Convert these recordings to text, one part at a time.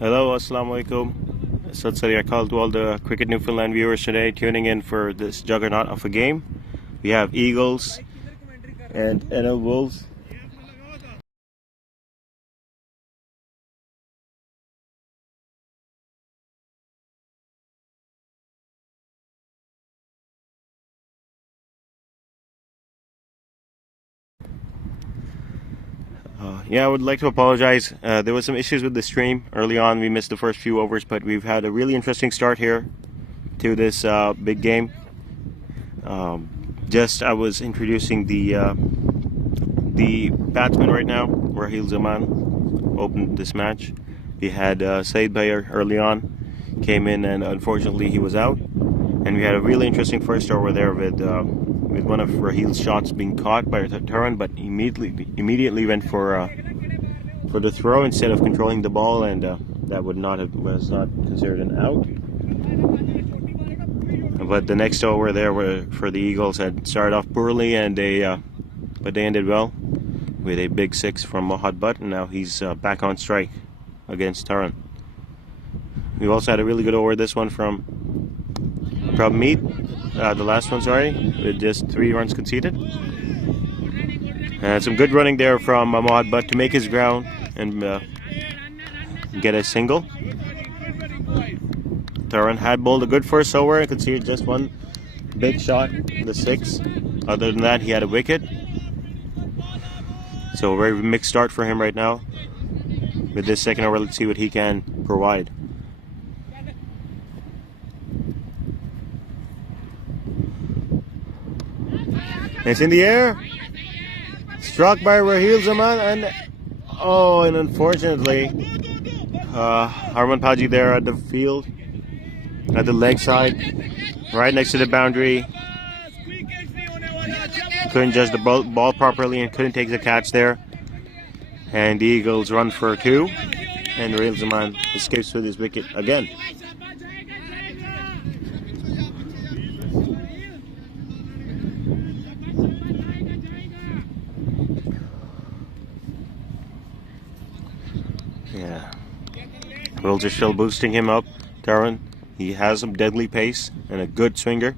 Hello, Assalamu alaikum. Sat Sri Akal to all the Cricket Newfoundland viewers today tuning in for this juggernaut of a game. We have Eagles and NL Wolves. I would like to apologize. There was some issues with the stream early on. We missed the first few overs, but we've had a really interesting start here to this big game. I was introducing the batsman right now, Raheel Zaman, opened this match. We had Saeed Bayer early on, came in, and unfortunately he was out. And we had a really interesting first over there with one of Raheel's shots being caught by Turan, but immediately went for the throw instead of controlling the ball, and that was not considered an out. But the next over there for the Eagles had started off poorly, but they ended well with a big six from Mohad Butt, and now he's back on strike against Turan. We've also had a really good over this one from Meet, the last one, with just 3 runs conceded. And some good running there from Mohad Butt to make his ground and get a single. Turan had bowled a good first over and conceded just one big shot, the 6. Other than that, he had a wicket. So a very mixed start for him right now. With this second over, let's see what he can provide. It's in the air. Struck by Raheel Zaman, and unfortunately, Harman Paji there at the field, at the leg side, right next to the boundary. Couldn't judge the ball properly and couldn't take the catch there. And the Eagles run for 2, and Raheel Zaman escapes with his wicket again. Yeah, Wills are still boosting him up. Turan, he has some deadly pace and a good swinger.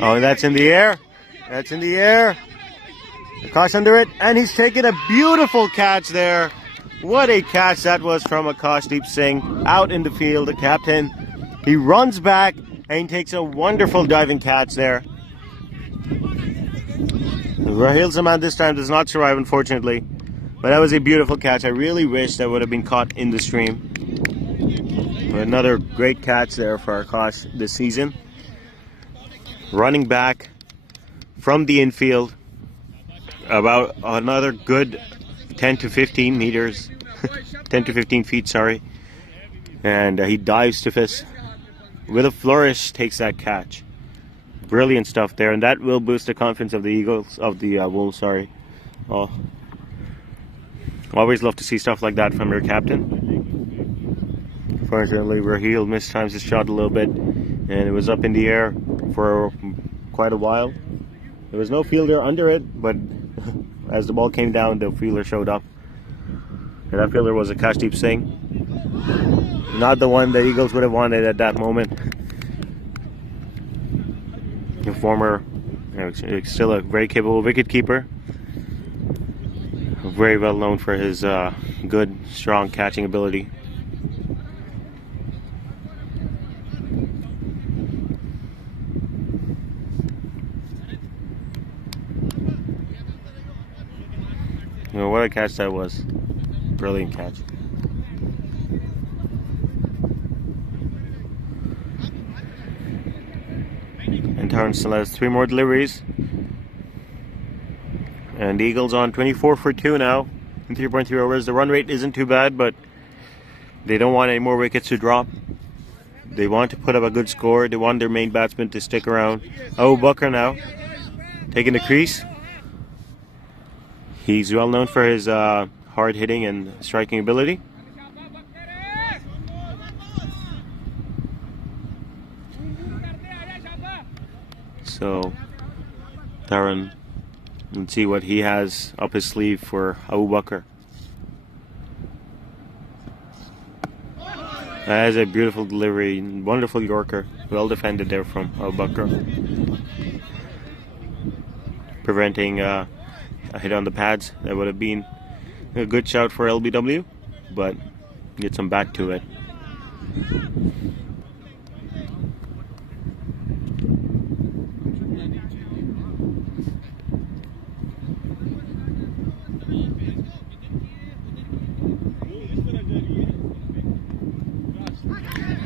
Oh, that's in the air. That's in the air. Akash under it, and he's taken a beautiful catch there. What a catch that was from Akashdeep Singh out in the field, the captain. He runs back and he takes a wonderful diving catch there. Raheel Zaman this time does not survive, unfortunately. But that was a beautiful catch. I really wish that would have been caught in the stream. But another great catch there for Akash this season. Running back from the infield, about another good 10 to 15 meters, 10 to 15 feet, sorry. And he dives to fist. With a flourish, takes that catch. Brilliant stuff there, and that will boost the confidence of the Eagles, of the Wolves, sorry. Oh. Always love to see stuff like that from your captain. Fortunately, Raheel mistimes his shot a little bit, and it was up in the air for quite a while. There was no fielder under it, but as the ball came down, the fielder showed up. And that fielder was Akashdeep Singh. Not the one the Eagles would have wanted at that moment. Still a very capable wicketkeeper. Very well known for his good, strong catching ability. What a catch that was. Brilliant catch. And Turan still has 3 more deliveries. And the Eagles on 24 for 2 now in 3.3 overs. The run rate isn't too bad, but they don't want any more wickets to drop. They want to put up a good score. They want their main batsman to stick around. Abu Bakr now taking the crease. He's well known for his hard hitting and striking ability. So Turan, let's see what he has up his sleeve for Abu Bakr. That is a beautiful delivery, wonderful Yorker, well defended there from Al-Bakr, preventing a hit on the pads. That would have been a good shout for LBW, but gets him back to it.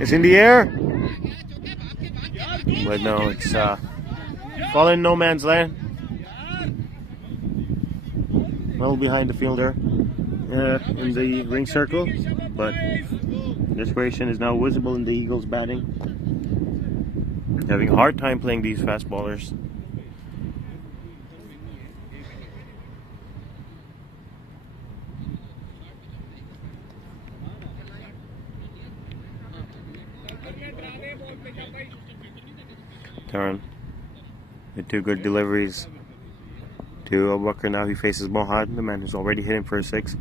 It's in the air, but no, it's falling in no man's land. Well behind the fielder in the ring circle, but desperation is now visible in the Eagles batting. Having a hard time playing these fast ballers. Turn with two good deliveries to Al-Bakr. Now he faces Mohad, the man who's already hit him for a 6.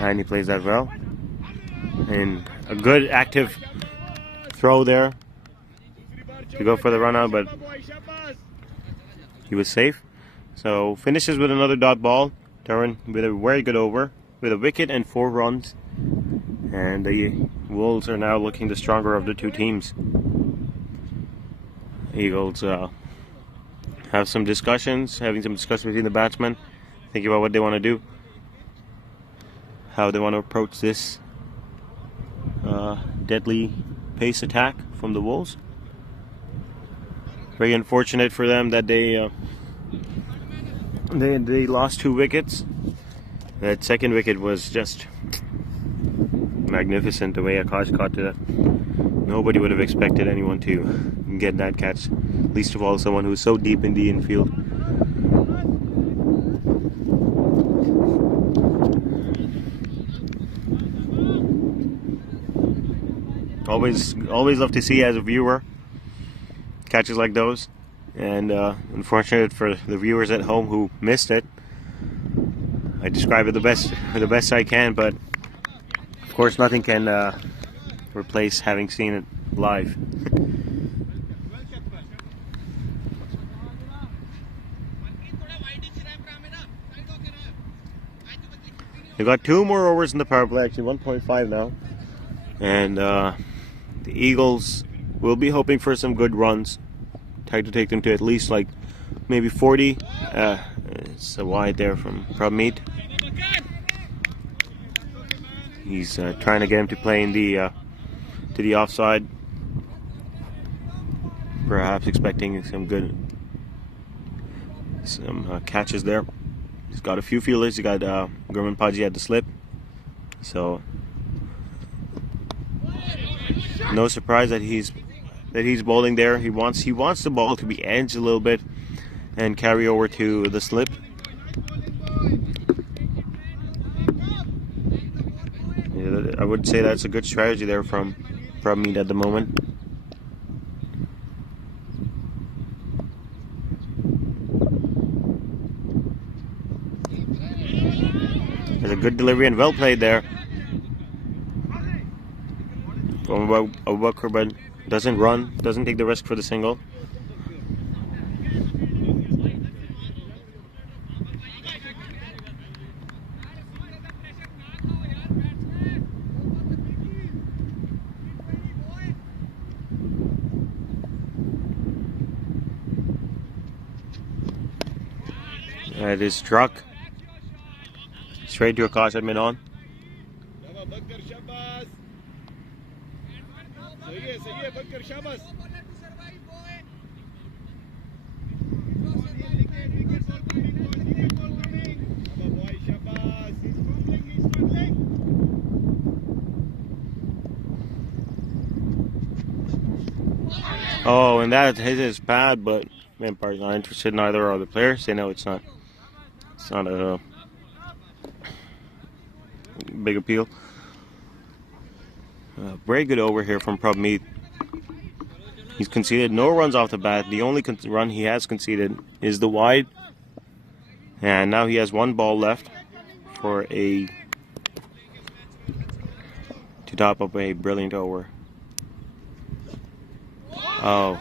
And he plays that well. And a good active throw there to go for the run out, but he was safe. So finishes with another dot ball. Turin with a very good over, with a wicket and 4 runs. And the Wolves are now looking the stronger of the two teams. Eagles have some discussions, having some discussions between the batsmen, thinking about what they want to do, how they want to approach this deadly pace attack from the Wolves. Very unfortunate for them that they lost 2 wickets. That second wicket was just magnificent, the way Akash caught to that. Nobody would have expected anyone to get that catch, least of all someone who's so deep in the infield. Always love to see as a viewer catches like those, and unfortunate for the viewers at home who missed it. I describe it the best I can, but of course nothing can replace having seen it live. They got 2 more overs in the power play, actually 1.5 now, and the Eagles will be hoping for some good runs, try to take them to at least like maybe 40. It's a wide there from Prabmeet. He's trying to get him to play in the to the offside, perhaps expecting some catches there. He's got a few fielders. He got Gurman Paji at the slip, so no surprise that he's bowling there. He wants the ball to be edged a little bit and carry over to the slip. Yeah, I would say that's a good strategy there from Mead at the moment. There's a good delivery and well played there from Al-Bakr, but doesn't run, doesn't take the risk for the single. It is struck straight to Akash at mid-on. Oh, and that hit his pad, but Vampire's not interested in either of the players. They know it's not a big appeal. Very good over here from Prabmeet. He's conceded no runs off the bat. The only run he has conceded is the wide. And now he has 1 ball left for a to top up a brilliant over. Oh,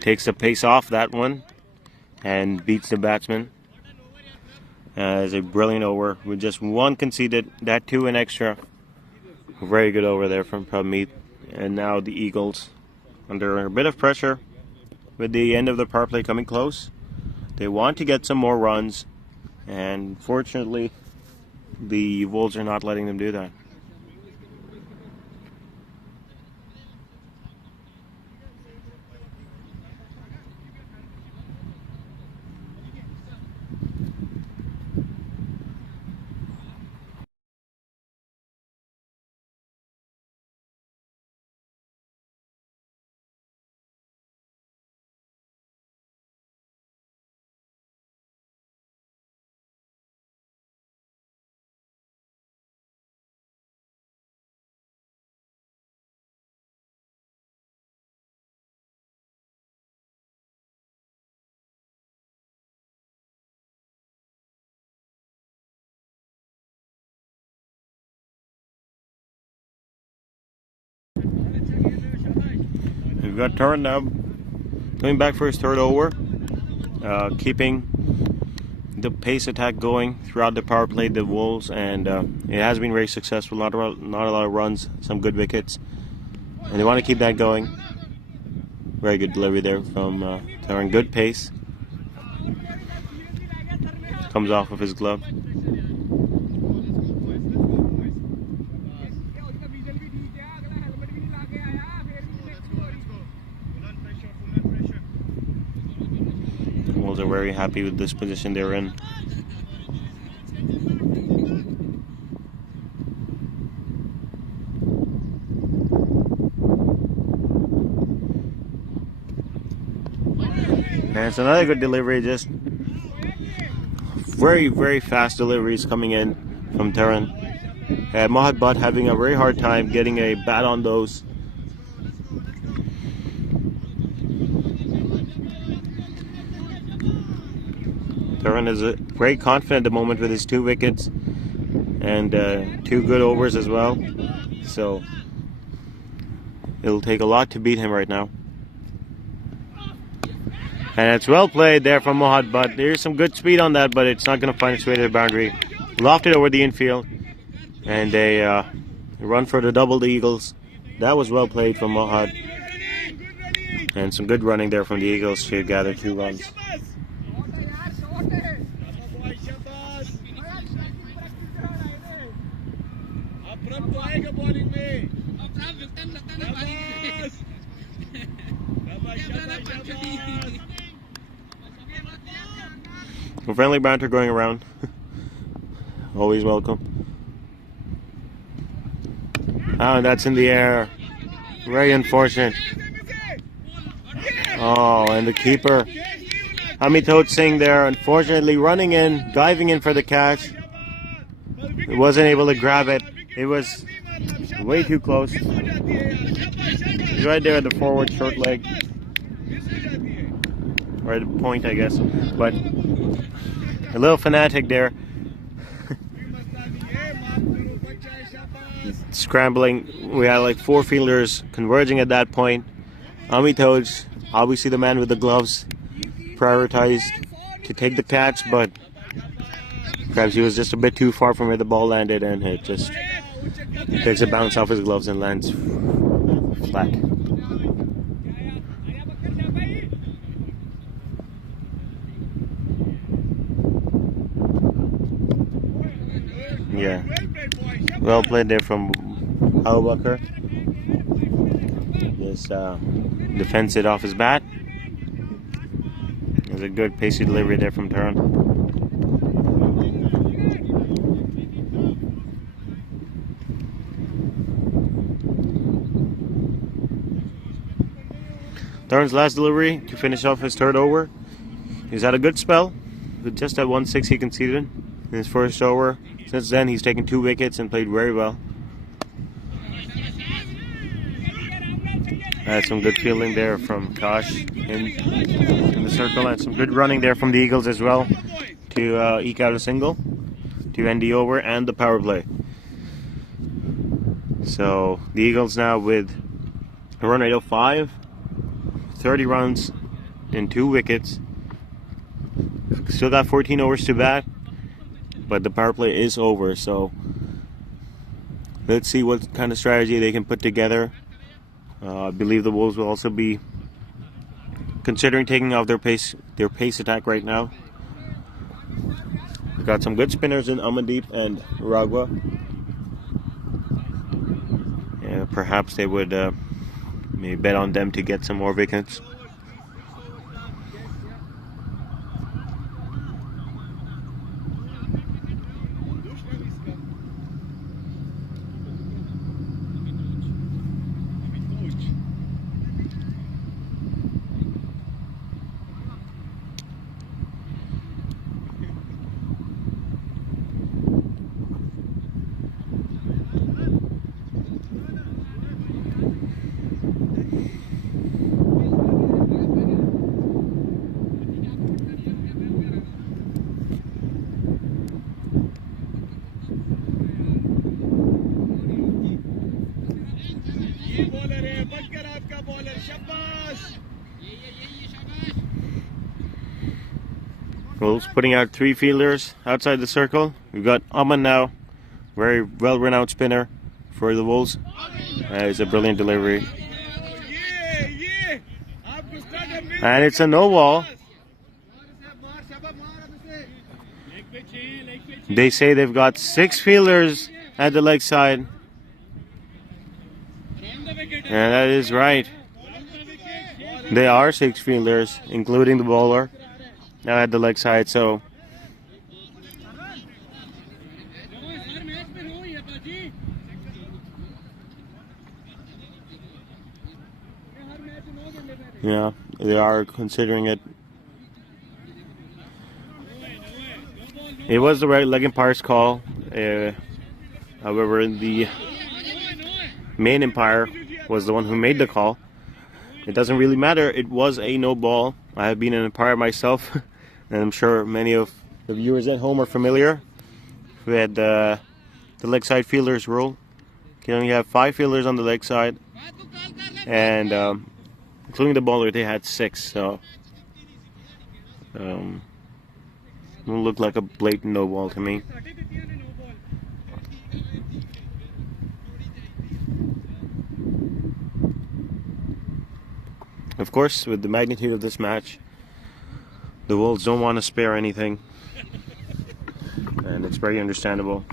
takes the pace off that one and beats the batsman. As a brilliant over with just one conceded, that two in extra. Very good over there from Pravmeet. And now the Eagles under a bit of pressure with the end of the power play coming close. They want to get some more runs, and fortunately the Wolves are not letting them do that. We've got Turan now coming back for his third over, keeping the pace attack going throughout the power play, the Wolves, and it has been very successful. Not a lot of runs, some good wickets, and they want to keep that going. Very good delivery there from Turan. Good pace. Comes off of his glove. Wolves are very happy with this position they're in. And it's another good delivery, just very fast deliveries coming in from Turan. Mohad Butt having a very hard time getting a bat on those. Turan is very confident at the moment with his 2 wickets and 2 good overs as well. So it'll take a lot to beat him right now. And it's well played there from Mohad Butt. There's some good speed on that, but it's not going to find its way to the boundary. Lofted over the infield, and a run for the double, the Eagles. That was well played from Mohad. And some good running there from the Eagles to gather 2 runs. A friendly banter going around. Always welcome. Oh, and that's in the air. Very unfortunate. Oh, and the keeper, Amitoj Singh there, unfortunately running in, diving in for the catch. He wasn't able to grab it. It was way too close. He's right there at the forward short leg. Or at the point, I guess. But a little fanatic there. Scrambling. We had like 4 fielders converging at that point. Amitoj, obviously the man with the gloves, prioritized to take the catch, but perhaps he was just a bit too far from where the ball landed, and it just takes a bounce off his gloves and lands flat. Yeah, well played there from Abubakar. Just defends it off his bat. There's a good pacey delivery there from Turan. Turan's last delivery to finish off his third over. He's had a good spell with just that 1-6 he conceded in his first over. Since then, he's taken 2 wickets and played very well. Had some good fielding there from Kosh in the circle, and some good running there from the Eagles as well to eke out a single to end the over and the power play. So the Eagles now with a run rate of 5, 30 runs and 2 wickets. Still got 14 overs to bat, but the power play is over. So let's see what kind of strategy they can put together. I believe the Wolves will also be considering taking off their pace attack right now. We've got some good spinners in Amandeep and Ragwa. Yeah, perhaps they would maybe bet on them to get some more wickets. Wolves putting out 3 fielders outside the circle. We've got Aman now, very well-renowned spinner for the Wolves. It's a brilliant delivery. And it's a no ball. They say they've got 6 fielders at the leg side. And that is right. They are 6 fielders, including the bowler, now at the leg side. So yeah, they are considering it. It was the right leg umpire's call. However, the main umpire was the one who made the call. It doesn't really matter. It was a no ball. I have been an umpire myself, and I'm sure many of the viewers at home are familiar with the leg side fielders rule. You can only have 5 fielders on the leg side, and including the bowler, they had 6. So it looked like a blatant no ball to me. Of course, with the magnitude of this match, the Wolves don't want to spare anything, and it's very understandable.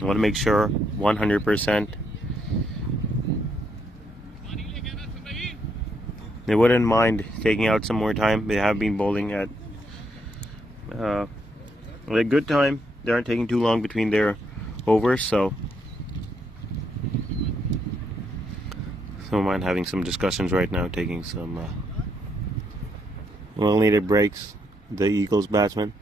I want to make sure 100%. They wouldn't mind taking out some more time. They have been bowling at a good time. They aren't taking too long between their overs, so some of mine having some discussions right now, taking some well-needed breaks. The Eagles batsmen.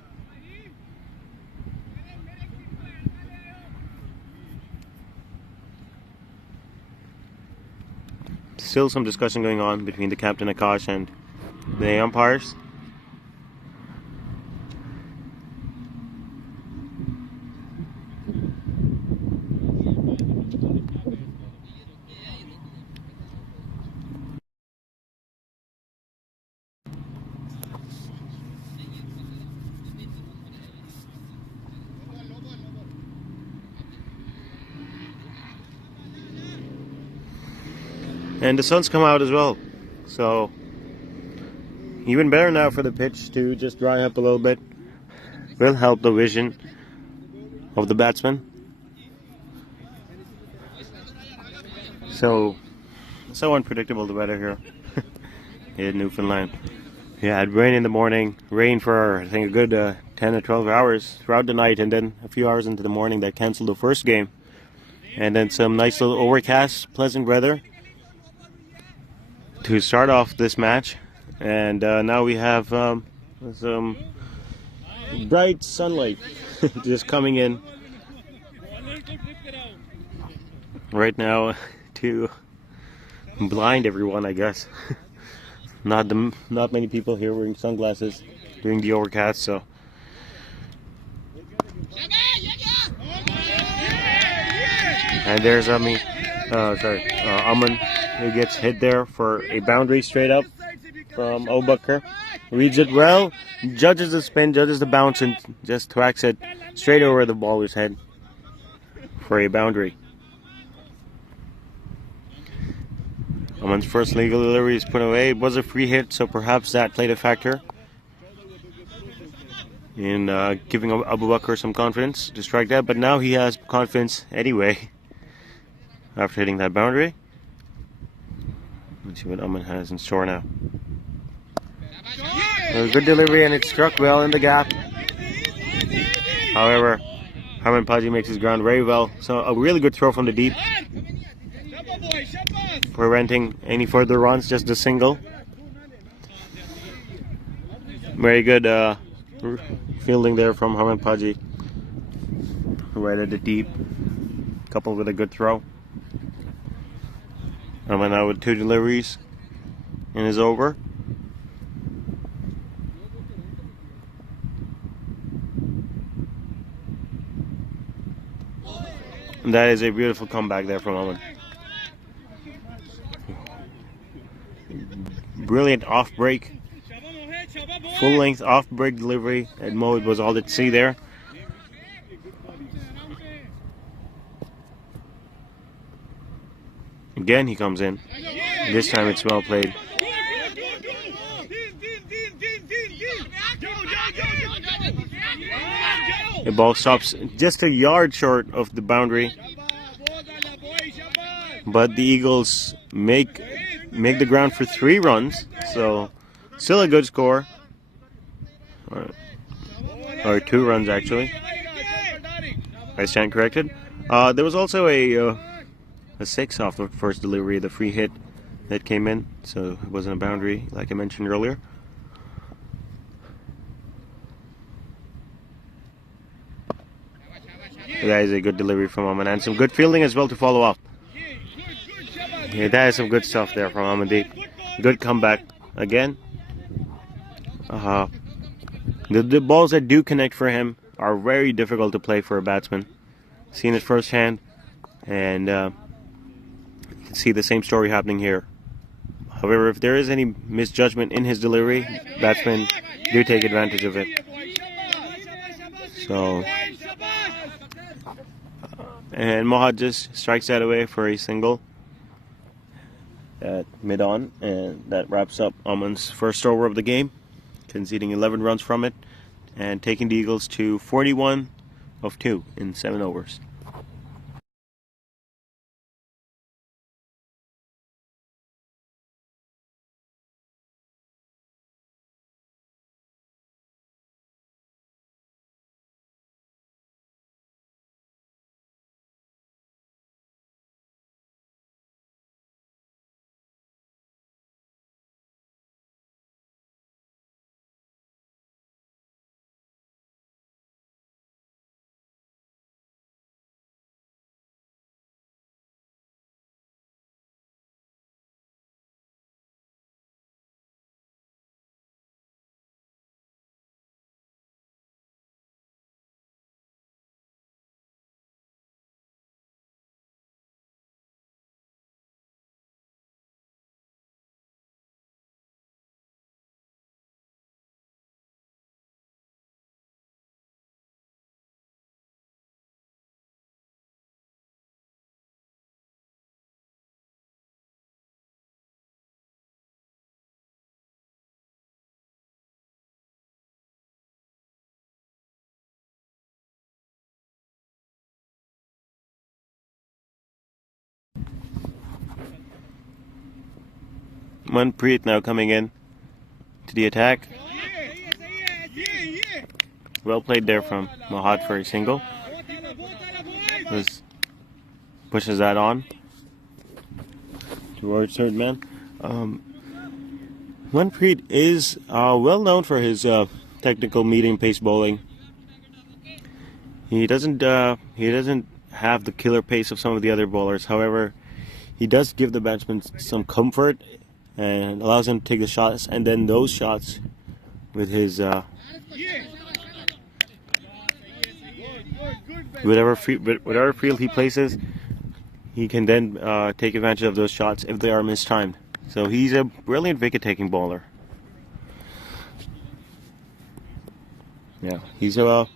Still some discussion going on between the captain Akash and the umpires. And the sun's come out as well, so even better now for the pitch to just dry up a little bit. Will help the vision of the batsman. So unpredictable the weather here in Newfoundland. Yeah, it rained in the morning, rain for I think a good 10 or 12 hours throughout the night, and then a few hours into the morning that canceled the first game. And then some nice little overcast, pleasant weather to start off this match, and now we have some bright sunlight just coming in right now to blind everyone, I guess. Not many people here wearing sunglasses during the overcast, so And there's Amin, Aman, who gets hit there for a boundary straight up from Obakar. Reads it well, judges the spin, judges the bounce, and just whacks it straight over the baller's head for a boundary. Aman's first legal delivery is put away. It was a free hit, so perhaps that played a factor in giving Abu Bakr some confidence to strike that. But now he has confidence anyway after hitting that boundary. Let's see what Aman has in store now. A good delivery, and it struck well in the gap. However, Harman Paji makes his ground very well. So a really good throw from the deep, preventing any further runs, just a single. Very good fielding there from Harman Paji, right at the deep, coupled with a good throw. Harman now with 2 deliveries in his over. And that is a beautiful comeback there from Harman. Brilliant off break, full length off break delivery. At Mohit was all to see there. Again he comes in. This time it's well played. The ball stops just a yard short of the boundary, but the Eagles make the ground for 3 runs, so still a good score, or 2 runs actually. I stand corrected. There was also a 6 off the first delivery, the free hit that came in, so it wasn't a boundary like I mentioned earlier. That is a good delivery from Aman, and some good fielding as well to follow up. Yeah, that is some good stuff there from Amandeep. Good comeback again. The balls that do connect for him are very difficult to play for a batsman. Seen it firsthand, and you can see the same story happening here. However, if there is any misjudgment in his delivery, batsmen do take advantage of it. So, and Mohad just strikes that away for a single at mid-on, and that wraps up Aman's first over of the game, conceding 11 runs from it and taking the Eagles to 41 of 2 in 7 overs. Manpreet now coming in to the attack. Well played there from Mohad for a single. Just pushes that on towards third man. Manpreet is well known for his technical medium pace bowling. He doesn't have the killer pace of some of the other bowlers. However, he does give the batsman some comfort and allows him to take the shots, and then those shots with his whatever field he places, he can then take advantage of those shots if they are mistimed. So he's a brilliant wicket-taking bowler. Yeah, he's the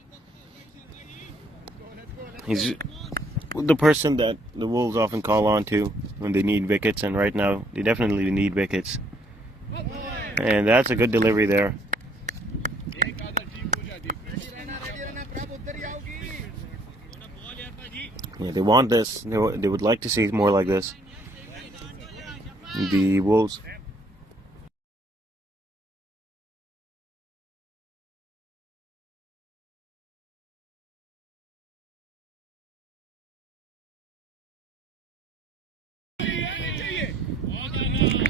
person that the Wolves often call on to when they need wickets, and right now they definitely need wickets. And that's a good delivery there. Yeah, they want this. They would like to see more like this. The Wolves.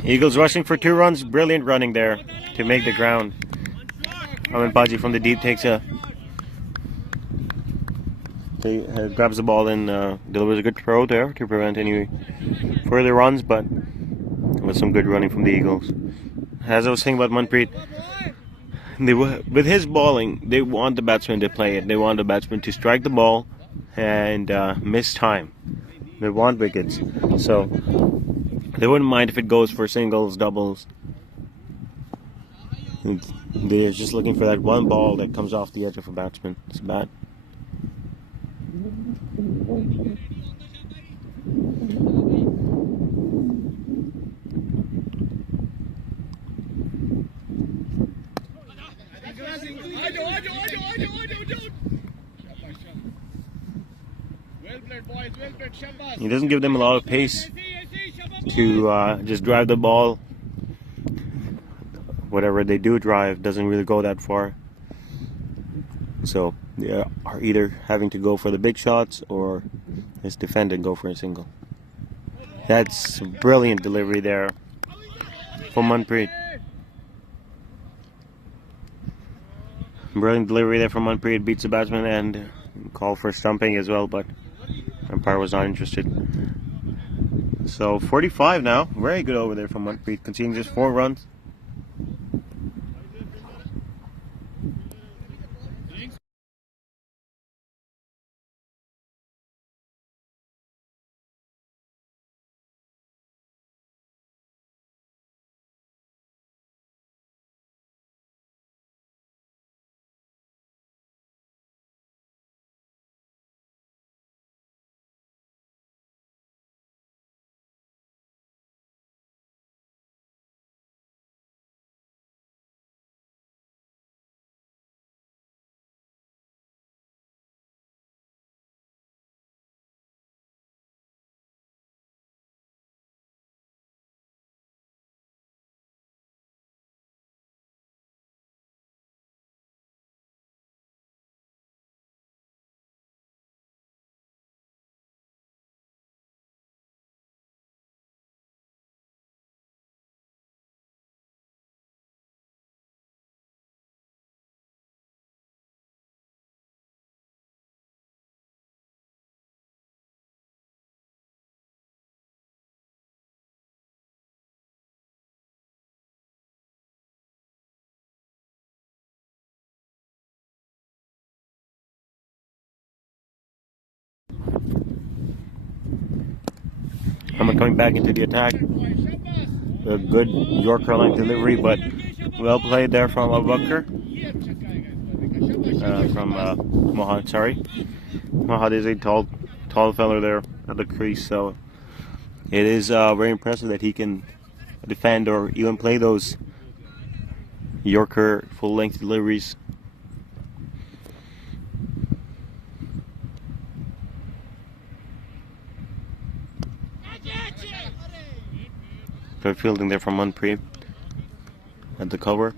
Eagles rushing for 2 runs. Brilliant running there to make the ground. Amin Paji from the deep takes grabs the ball and delivers a good throw there to prevent any further runs, but with some good running from the Eagles. As I was saying about Manpreet, with his bowling, they want the batsman to play it. They want the batsman to strike the ball and miss time. They want wickets, so they wouldn't mind if it goes for singles, doubles. They're just looking for that one ball that comes off the edge of a batsman. It's bad. He doesn't give them a lot of pace to just drive the ball. Whatever they do drive doesn't really go that far. So they are either having to go for the big shots or just defend and go for a single. That's a brilliant delivery there from Manpreet. Brilliant delivery there from Manpreet, beats the batsman and call for stumping as well, but umpire was not interested. So 45 now, very good over there from Manpreet, conceding just 4 runs. Hamad coming back into the attack. A good Yorker line delivery, but well played there from Abubakar. From Mohad, sorry. Mohad is a tall fellow there at the crease, so it is very impressive that he can defend or even play those Yorker full-length deliveries. Good fielding there from Manpreet at the cover.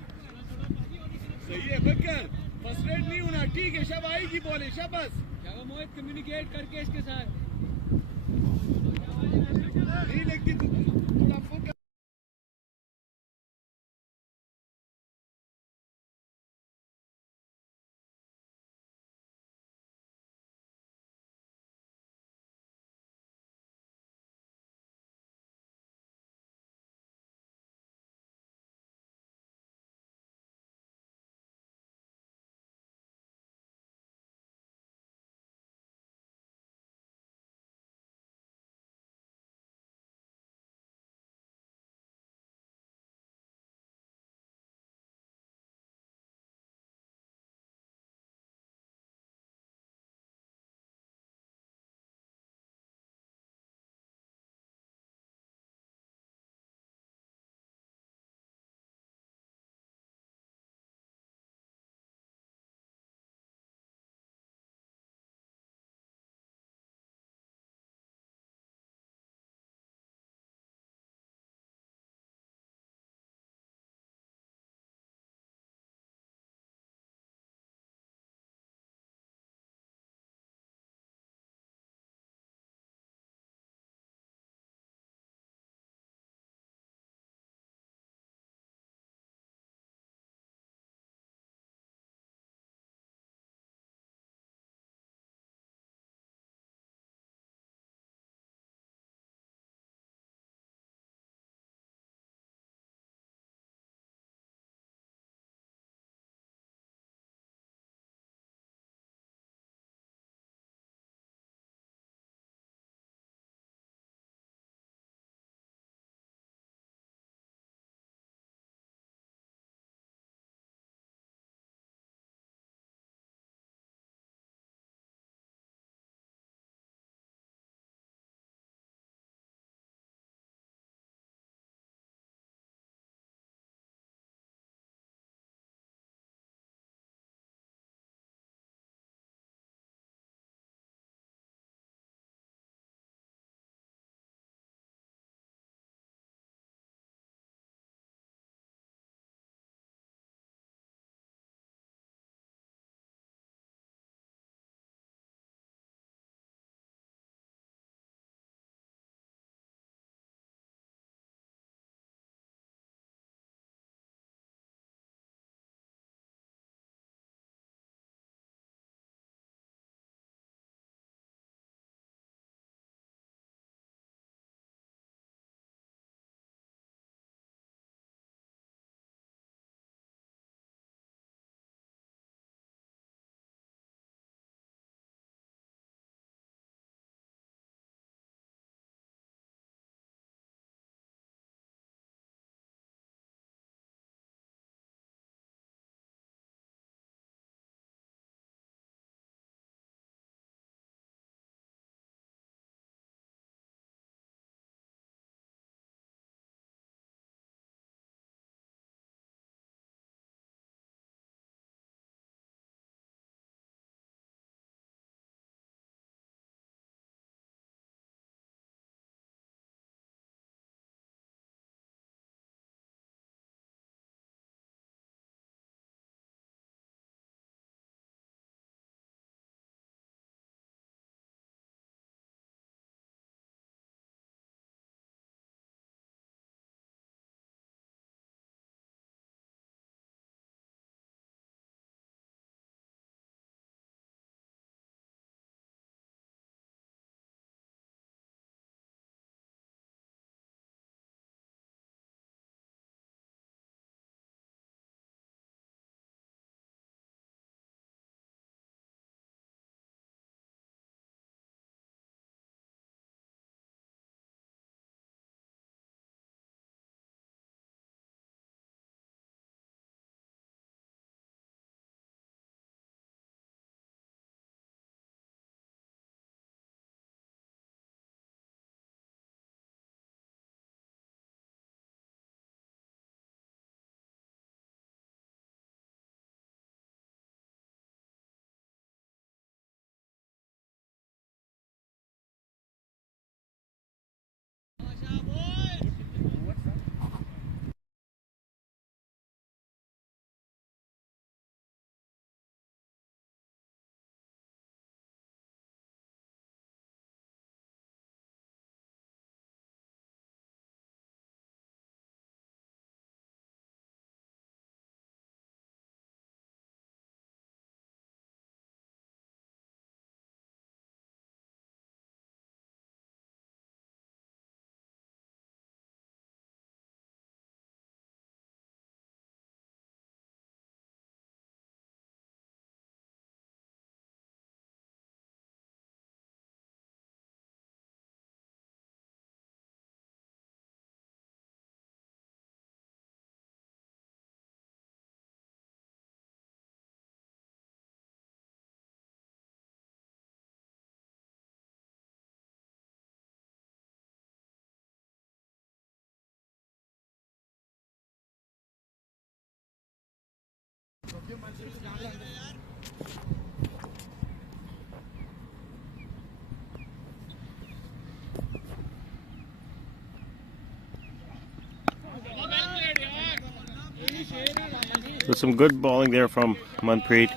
So some good bowling there from Manpreet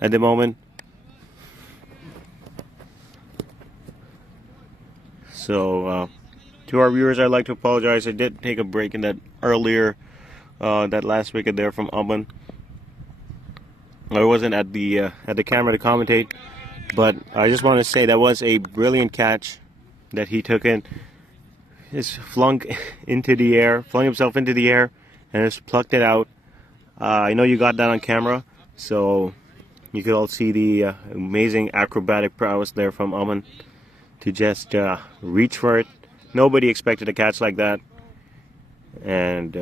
at the moment. So to our viewers, I'd like to apologize. I did take a break in that earlier, that last wicket there from Aman. I wasn't at the camera to commentate, but I just want to say that was a brilliant catch that he took in. Just flung himself into the air, and just plucked it out. I know you got that on camera, so you could all see the amazing acrobatic prowess there from Aman to just reach for it. Nobody expected a catch like that, and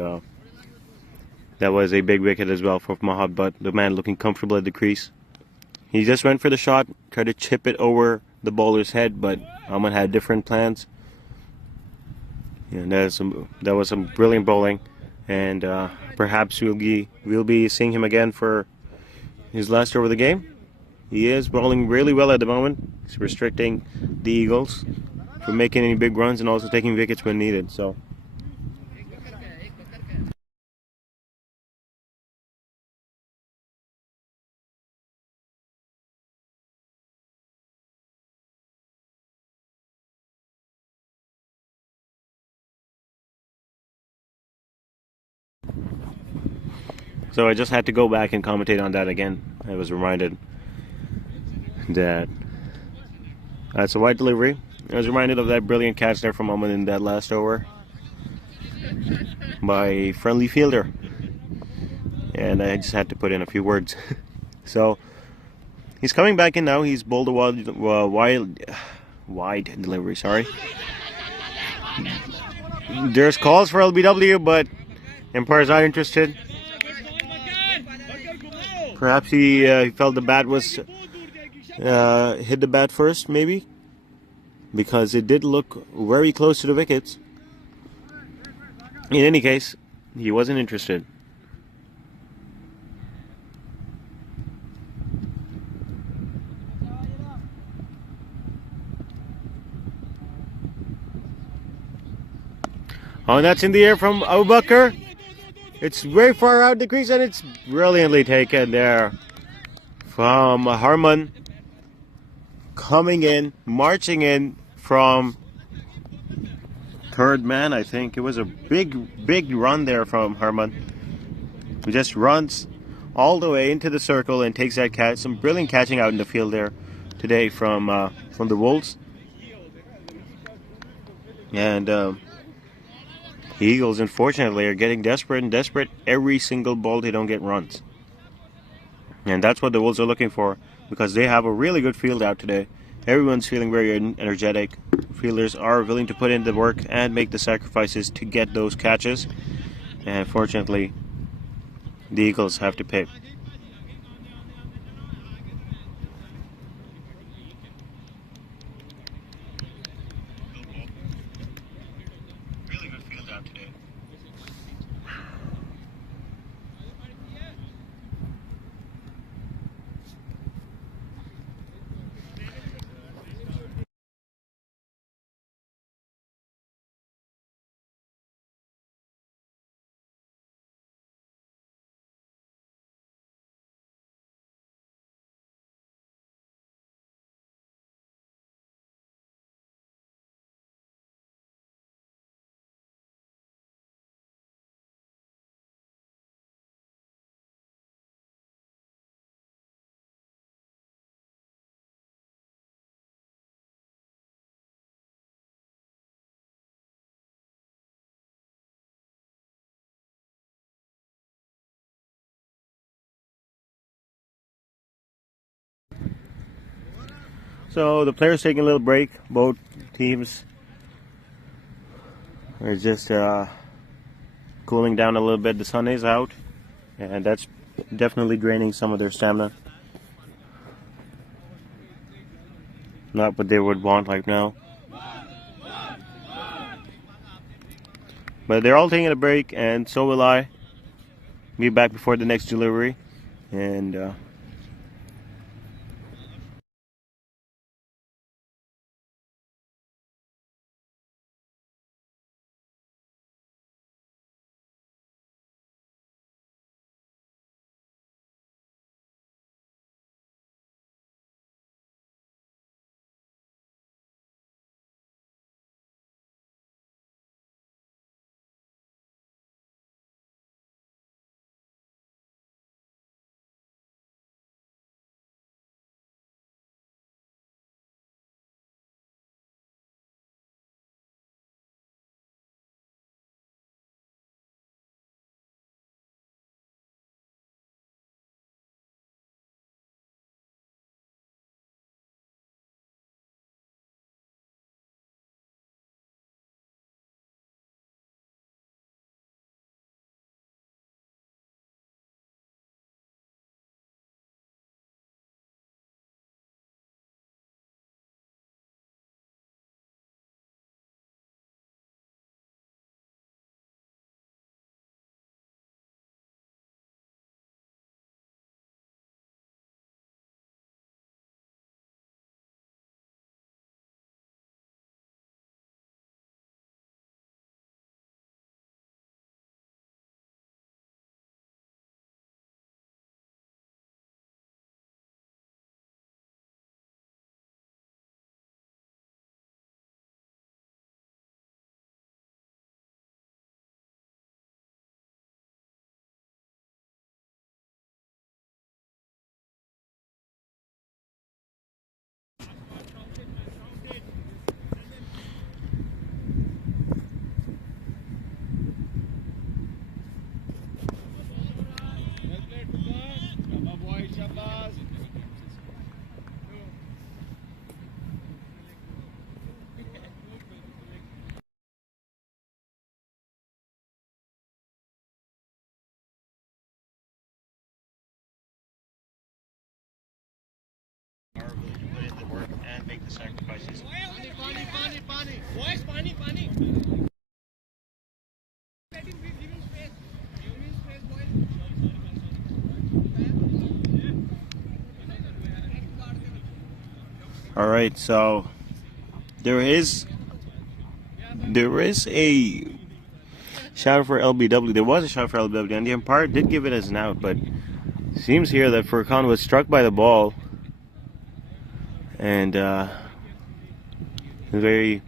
that was a big wicket as well for Mahab, but the man looking comfortable at the crease. He just went for the shot, tried to chip it over the bowler's head, but Aman had different plans. And that was some brilliant bowling, and perhaps we'll be seeing him again for his last over of the game. He is bowling really well at the moment. He's restricting the Eagles from making any big runs and also taking wickets when needed. So. So I just had to go back and commentate on that again. I was reminded that that's a wide delivery. I was reminded of that brilliant catch there from Aman in that last over by a friendly fielder. And I just had to put in a few words. So he's coming back in now. He's bowled a wide delivery, sorry. There's calls for LBW, but Empire's not interested. Perhaps he felt the bat was hit the bat first, maybe, because it did look very close to the wickets. In any case, he wasn't interested. Oh, and that's in the air from Abu Bakr. It's very far out the crease, and it's brilliantly taken there from Harman. Coming in, marching in from third man, I think. It was a big run there from Harman. He just runs all the way into the circle and takes that catch. Some brilliant catching out in the field there today from the Wolves. And the Eagles, unfortunately, are getting desperate every single ball they don't get runs. And that's what the Wolves are looking for, because they have a really good field out today. Everyone's feeling very energetic. Fielders are willing to put in the work and make the sacrifices to get those catches. And unfortunately, the Eagles have to pay. Really good field out today. So the players taking a little break. Both teams are just cooling down a little bit. The sun is out, and that's definitely draining some of their stamina. Not what they would want right now. But they're all taking a break, and so will I. Be back before the next delivery. And are willing to put in the work and make the sacrifices. All right, so there is a shout for LBW. There was a shout for LBW, and the umpire did give it as an out, but it seems here that Furkan was struck by the ball, and very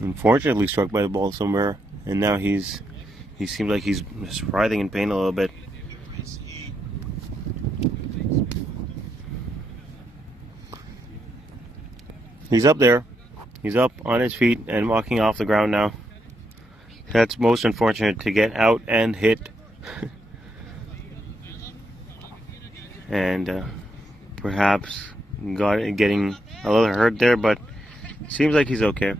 unfortunately struck by the ball somewhere, and now he seems like he's just writhing in pain a little bit. He's up there. He's up on his feet and walking off the ground now. That's most unfortunate, to get out and hit. And perhaps getting a little hurt there, but seems like he's okay.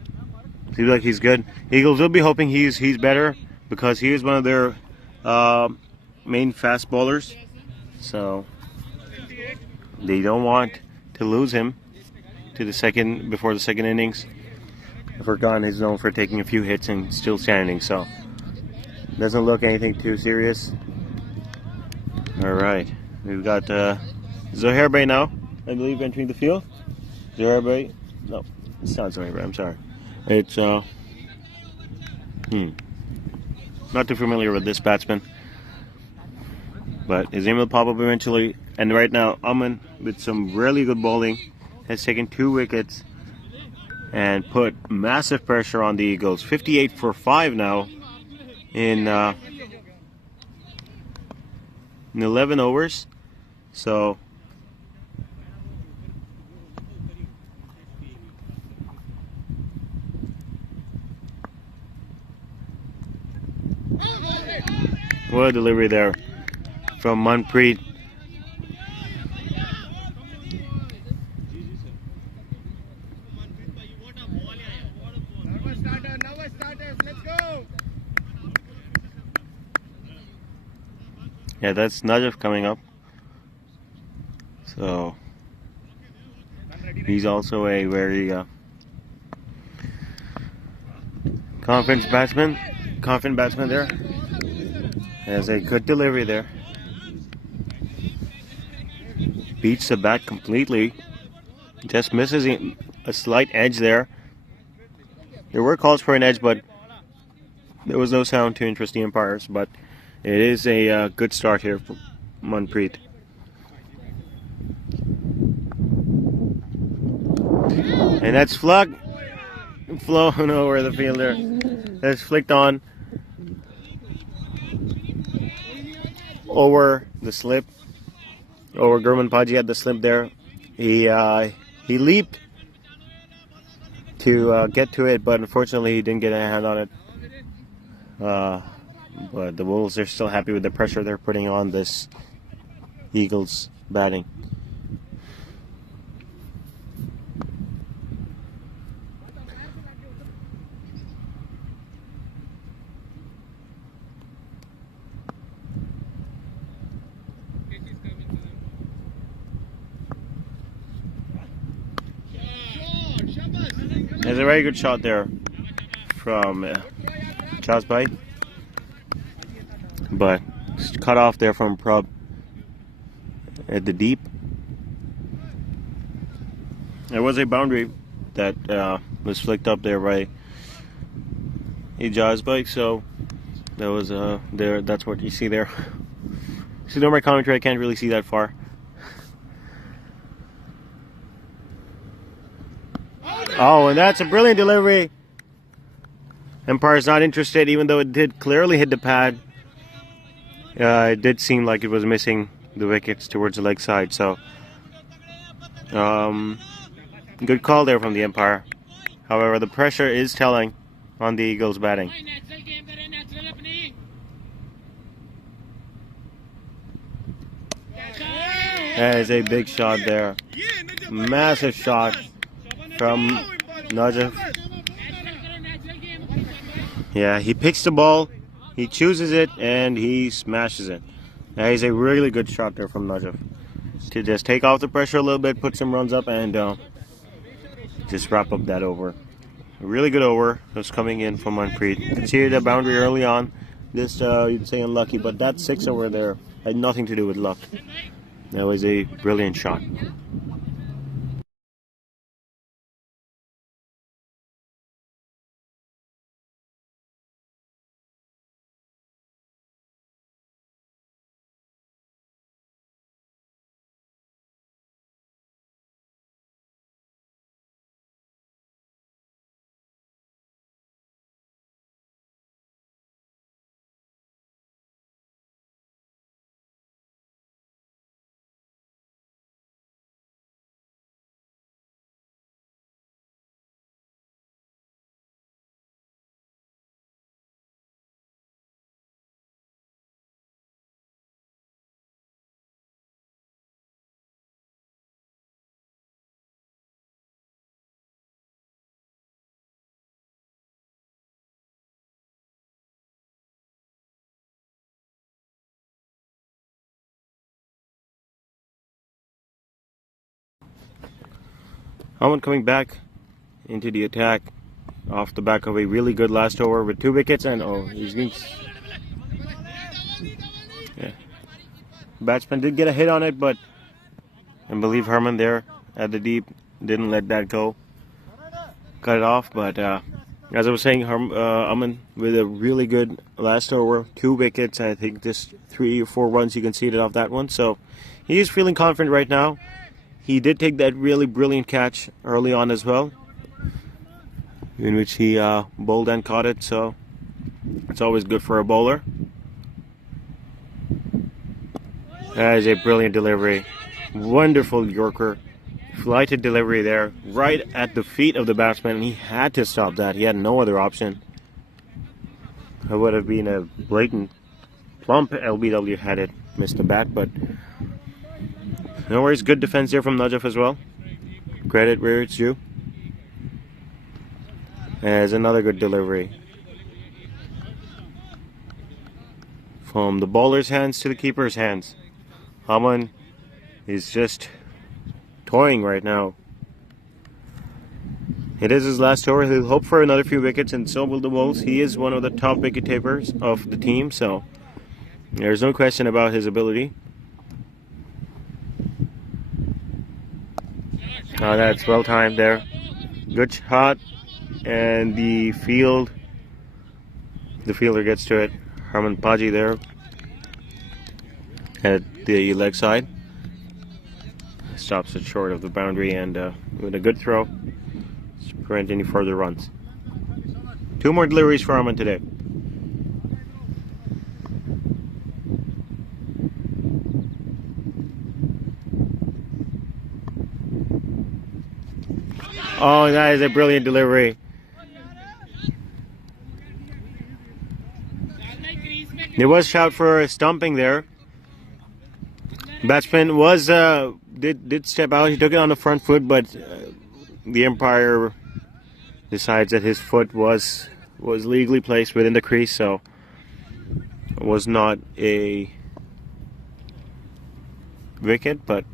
Seems like he's good. Eagles will be hoping he's better, because he is one of their main fast bowlers. So they don't want to lose him to before the second innings. Furkan is known for taking a few hits and still standing, so doesn't look anything too serious. All right, we've got Zohair Bey now, I believe, entering the field. Zohair Bey, no, it's not Zohair Bey. I'm sorry. It's not too familiar with this batsman, but his name will pop up eventually. And right now, Aman, with some really good bowling, has taken 2 wickets and put massive pressure on the Eagles. 58 for 5 now in 11 overs. So what a delivery there from Manpreet. Yeah, that's Najaf coming up. So he's also a very confident batsman there. Has a good delivery there. beats the bat completely. Just misses a slight edge there. There were calls for an edge, but there was no sound to interest the umpires. But it is a good start here for Manpreet. And that's flown over the fielder. That's flicked on over the slip. Over Gurman Paji had the slip there. He leaped to get to it, but unfortunately he didn't get a hand on it. But the Wolves are still happy with the pressure they're putting on this Eagles batting. There's a very good shot there from Chasbai, but cut off there from Prab at the deep. There was a boundary that was flicked up there by Chasbai, so that was there. That's what you see there. See, no more commentary. I can't really see that far. Oh, and that's a brilliant delivery. Empire's not interested, even though it did clearly hit the pad. It did seem like it was missing the wickets towards the leg side. So, good call there from the umpire. However, the pressure is telling on the Eagles batting. That is a big shot there. Massive shot from Najaf. Yeah, he picks the ball, he chooses it, and he smashes it. That is a really good shot there from Najaf. To just take off the pressure a little bit, put some runs up, and just wrap up that over. A really good over was coming in from Manpreet. You can see the boundary early on. This, you'd say unlucky, but that 6 over there had nothing to do with luck. That was a brilliant shot. Aman coming back into the attack off the back of a really good last over with 2 wickets, and he's getting... Yeah. Batsman did get a hit on it, but I believe Herman there at the deep didn't let that go. Cut it off, but as I was saying, Aman with a really good last over, 2 wickets. I think just 3 or 4 runs you can see it off that one. So he is feeling confident right now. He did take that really brilliant catch early on as well, in which he bowled and caught it, so it's always good for a bowler. That is a brilliant delivery. Wonderful Yorker. Flighted delivery there, right at the feet of the batsman, and he had to stop that. He had no other option. It would have been a blatant plump LBW had it missed the bat, but no worries. Good defense there from Najaf as well. Credit where it's due. As another good delivery from the bowler's hands to the keeper's hands. Aman is just toying right now. It is his last over. He'll hope for another few wickets, and so will the Wolves. He is one of the top wicket takers of the team, so there's no question about his ability. Oh, that's well timed there. Good shot, and the fielder gets to it. Harman Paji there at the leg side. Stops it short of the boundary, and with a good throw, prevent any further runs. 2 more deliveries for Harman today. Oh, that is a brilliant delivery. There was shout for stumping there. Batsman was did step out. He took it on the front foot, but the umpire decides that his foot was legally placed within the crease, so it was not a wicket, but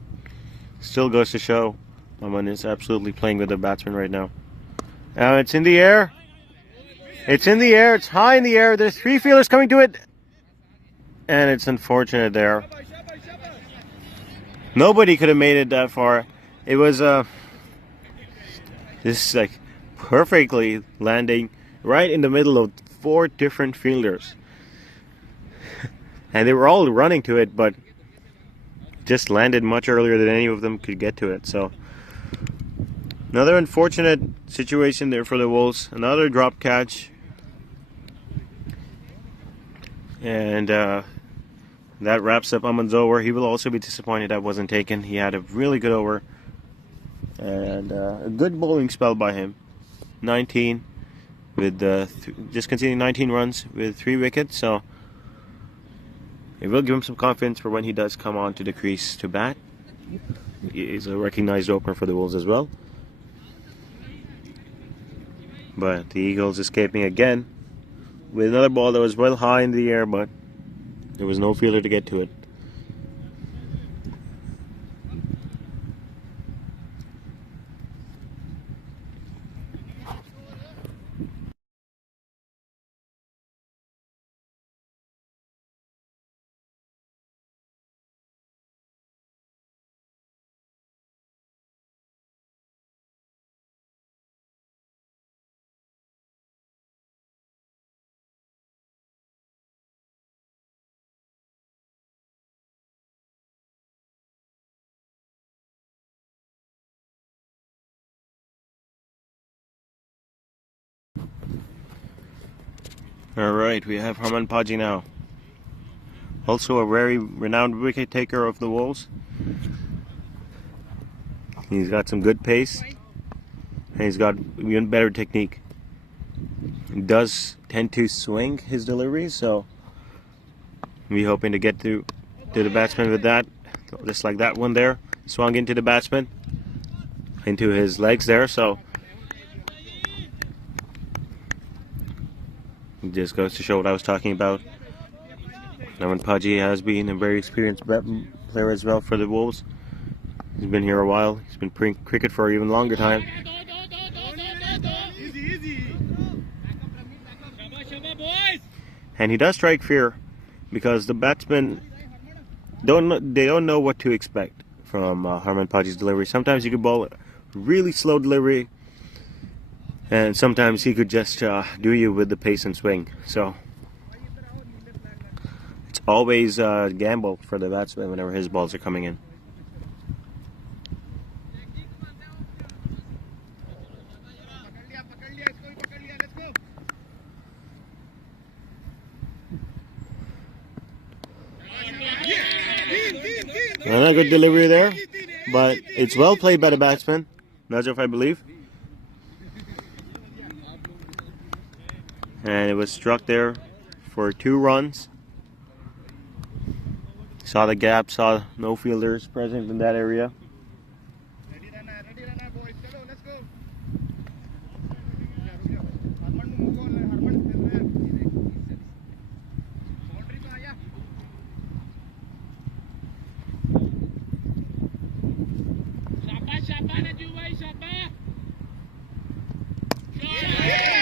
still goes to show Aman is absolutely playing with the batsman right now. Now it's in the air. It's in the air. It's high in the air. There's 3 fielders coming to it, and it's unfortunate there. Nobody could have made it that far. It was this like perfectly landing right in the middle of 4 different fielders, and they were all running to it, but just landed much earlier than any of them could get to it. So another unfortunate situation there for the Wolves. Another drop catch, and that wraps up Aman's over. He will also be disappointed that wasn't taken. He had a really good over and a good bowling spell by him. 19 with just conceding 19 runs with 3 wickets. So it will give him some confidence for when he does come on to the crease to bat. He is a recognized opener for the Wolves as well. But the Eagles escaping again with another ball that was well high in the air, but there was no fielder to get to it. Alright, we have Harman Paji now. Also a very renowned wicket taker of the Wolves. He's got some good pace, and he's got even better technique. He does tend to swing his deliveries, so we're hoping to get to the batsman with that. Just like that one there. Swung into the batsman, into his legs there, so it just goes to show what I was talking about. Harman Paji has been a very experienced player as well for the Wolves. He's been here a while. He's been playing cricket for an even longer time. And he does strike fear because the batsmen don't know what to expect from Harman Paji's delivery. Sometimes he could bowl a really slow delivery, and sometimes he could just do you with the pace and swing. So it's always a gamble for the batsman whenever his balls are coming in. Another good delivery there, but it's well played by the batsman, Najaf, I believe. And it was struck there for 2 runs. Saw the gap, saw no fielders present in that area.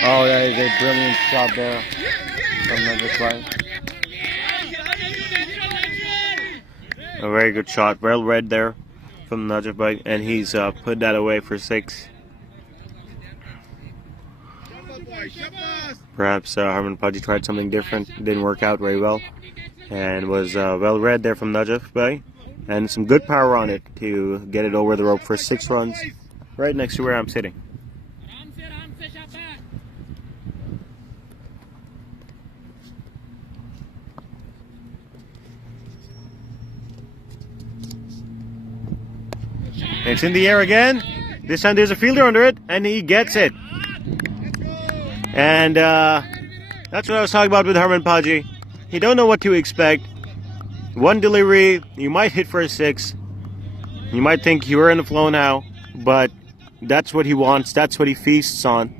Oh, that is a brilliant shot there from Najaf. A very good shot, well read there. from the Najaf bike, and he's put that away for 6. Perhaps Harman Paji tried something different, didn't work out very well, and was well read there from Najaf bike, and some good power on it to get it over the rope for 6 runs, right next to where I'm sitting. It's in the air again. This time there's a fielder under it, and he gets it. And that's what I was talking about with Harman Paji. You don't know what to expect. One delivery, you might hit for a 6. You might think you're in the flow now, but that's what he wants. That's what he feasts on.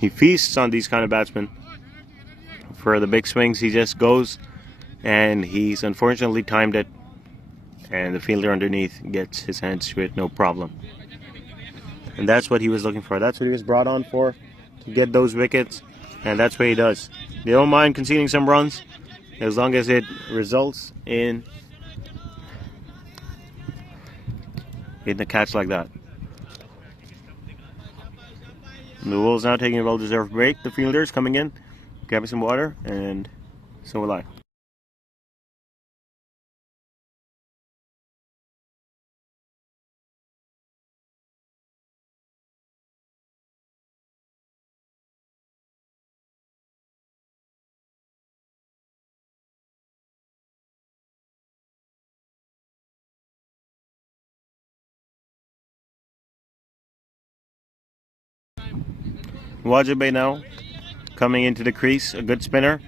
He feasts on these kind of batsmen. For the big swings, he just goes, and he's unfortunately timed it. And the fielder underneath gets his hands to it, no problem. And that's what he was looking for. That's what he was brought on for, to get those wickets. And that's what he does. They don't mind conceding some runs, as long as it results in a catch like that. And the Wolves now taking a well-deserved break. The fielders coming in, grabbing some water, and so will I. Wajid Bey now coming into the crease, a good spinner,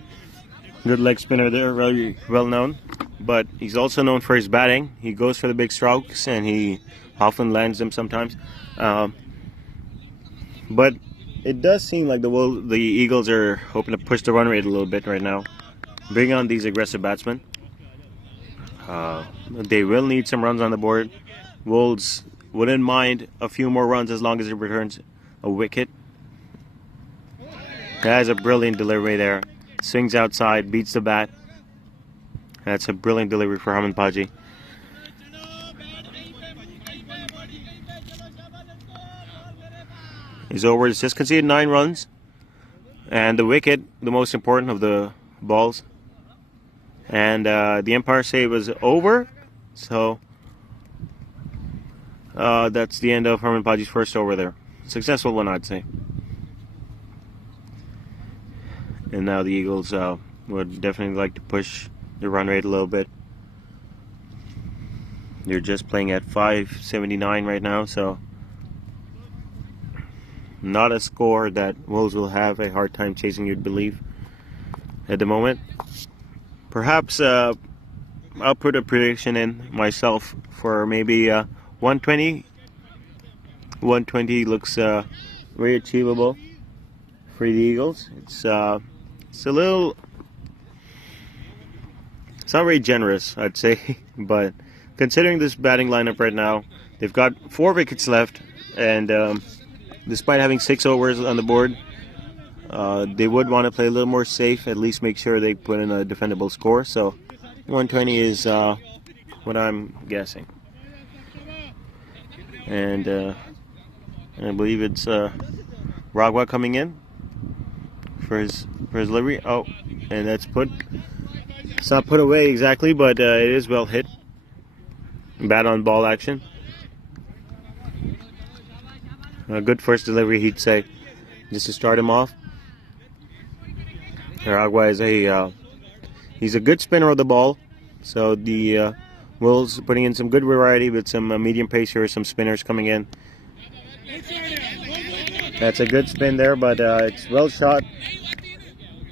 good leg spinner there, very well known, but he's also known for his batting. He goes for the big strokes and he often lands them sometimes, but it does seem like the Eagles are hoping to push the run rate a little bit right now, bring on these aggressive batsmen. They will need some runs on the board. Wolves wouldn't mind a few more runs as long as it returns a wicket. That is a brilliant delivery there. Swings outside, beats the bat. That's a brilliant delivery for Harman Paji. His overs just conceded 9 runs. And the wicket, the most important of the balls. And the umpire say it was over. So that's the end of Harman Paji's first over there. Successful one, I'd say. And now the Eagles would definitely like to push the run rate a little bit. They're just playing at 579 right now, so not a score that Wolves will have a hard time chasing, you'd believe, at the moment. Perhaps I'll put a prediction in myself for maybe 120. 120 looks very achievable for the Eagles. It's a little, it's not very generous, I'd say, but considering this batting lineup right now, they've got 4 wickets left, and despite having 6 overs on the board, they would want to play a little more safe, at least make sure they put in a defendable score. So 120 is what I'm guessing. And I believe it's Ragwa coming in for his delivery. Oh, and that's it's not put away exactly, but it is well hit. Bat on ball action. A good first delivery, he'd say, just to start him off. Ragwa is he's a good spinner of the ball, so the Wolves putting in some good variety with some medium pacers, some spinners coming in. That's a good spin there, but it's well shot.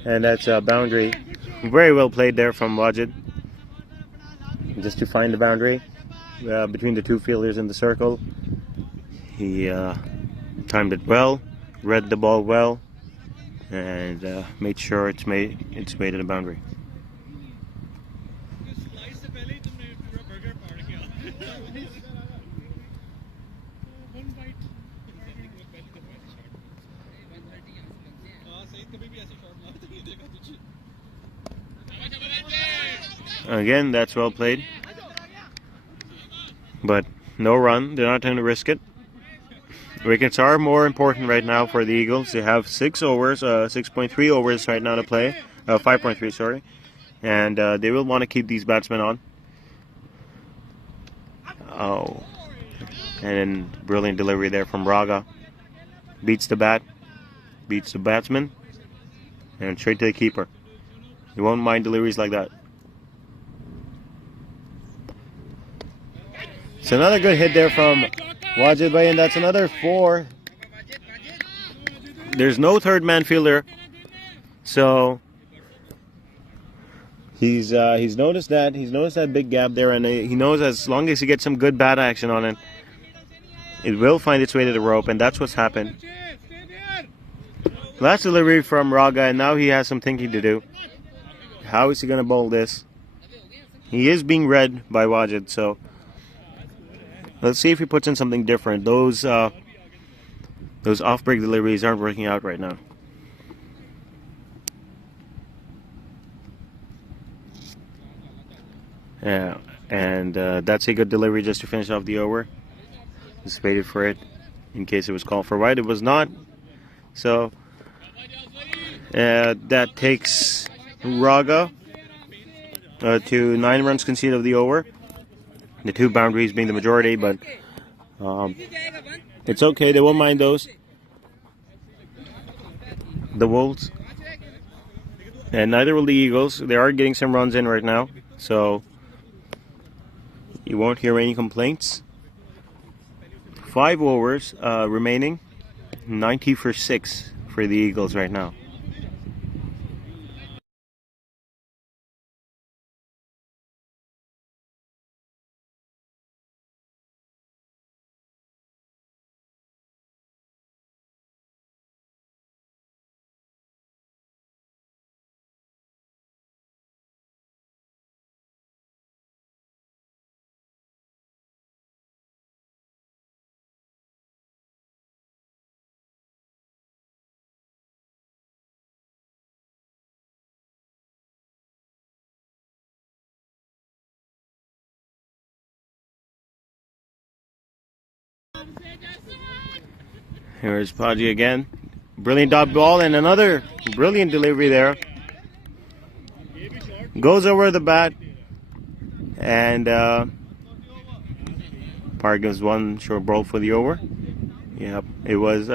And that's a boundary. Very well played there from Wajid. Just to find the boundary between the 2 fielders in the circle. He timed it well, read the ball well, and made sure it's made in the boundary. Again, that's well played. but no run. They're not going to risk it. Wickets are more important right now for the Eagles. They have 6 overs, 6.3 overs right now to play, 5.3, sorry, and they will want to keep these batsmen on. Oh, and then brilliant delivery there from Raga. Beats the bat, beats the batsman, and straight to the keeper. You won't mind deliveries like that. It's another good hit there from Wajid Bhai, and that's another 4. There's no third man fielder, so he's noticed that. He's noticed that big gap there, and he knows as long as he gets some good bat action on it, it will find its way to the rope, and that's what's happened. Last delivery from Raga, and now he has some thinking to do. How is he going to bowl this? He is being read by Wajid, so let's see if he puts in something different. Those off-break deliveries aren't working out right now. Yeah, and that's a good delivery just to finish off the over. Just waited for it in case it was called for wide. It was not. So that takes Raga to 9 runs conceded of the over. The 2 boundaries being the majority, but it's okay. They won't mind those. The Wolves. And neither will the Eagles. They are getting some runs in right now, so you won't hear any complaints. 5 overs remaining. 90 for 6 for the Eagles right now. Here's Paji again. Brilliant dot ball and another brilliant delivery there. Goes over the bat, and Park gives 1 short ball for the over. Yep, it was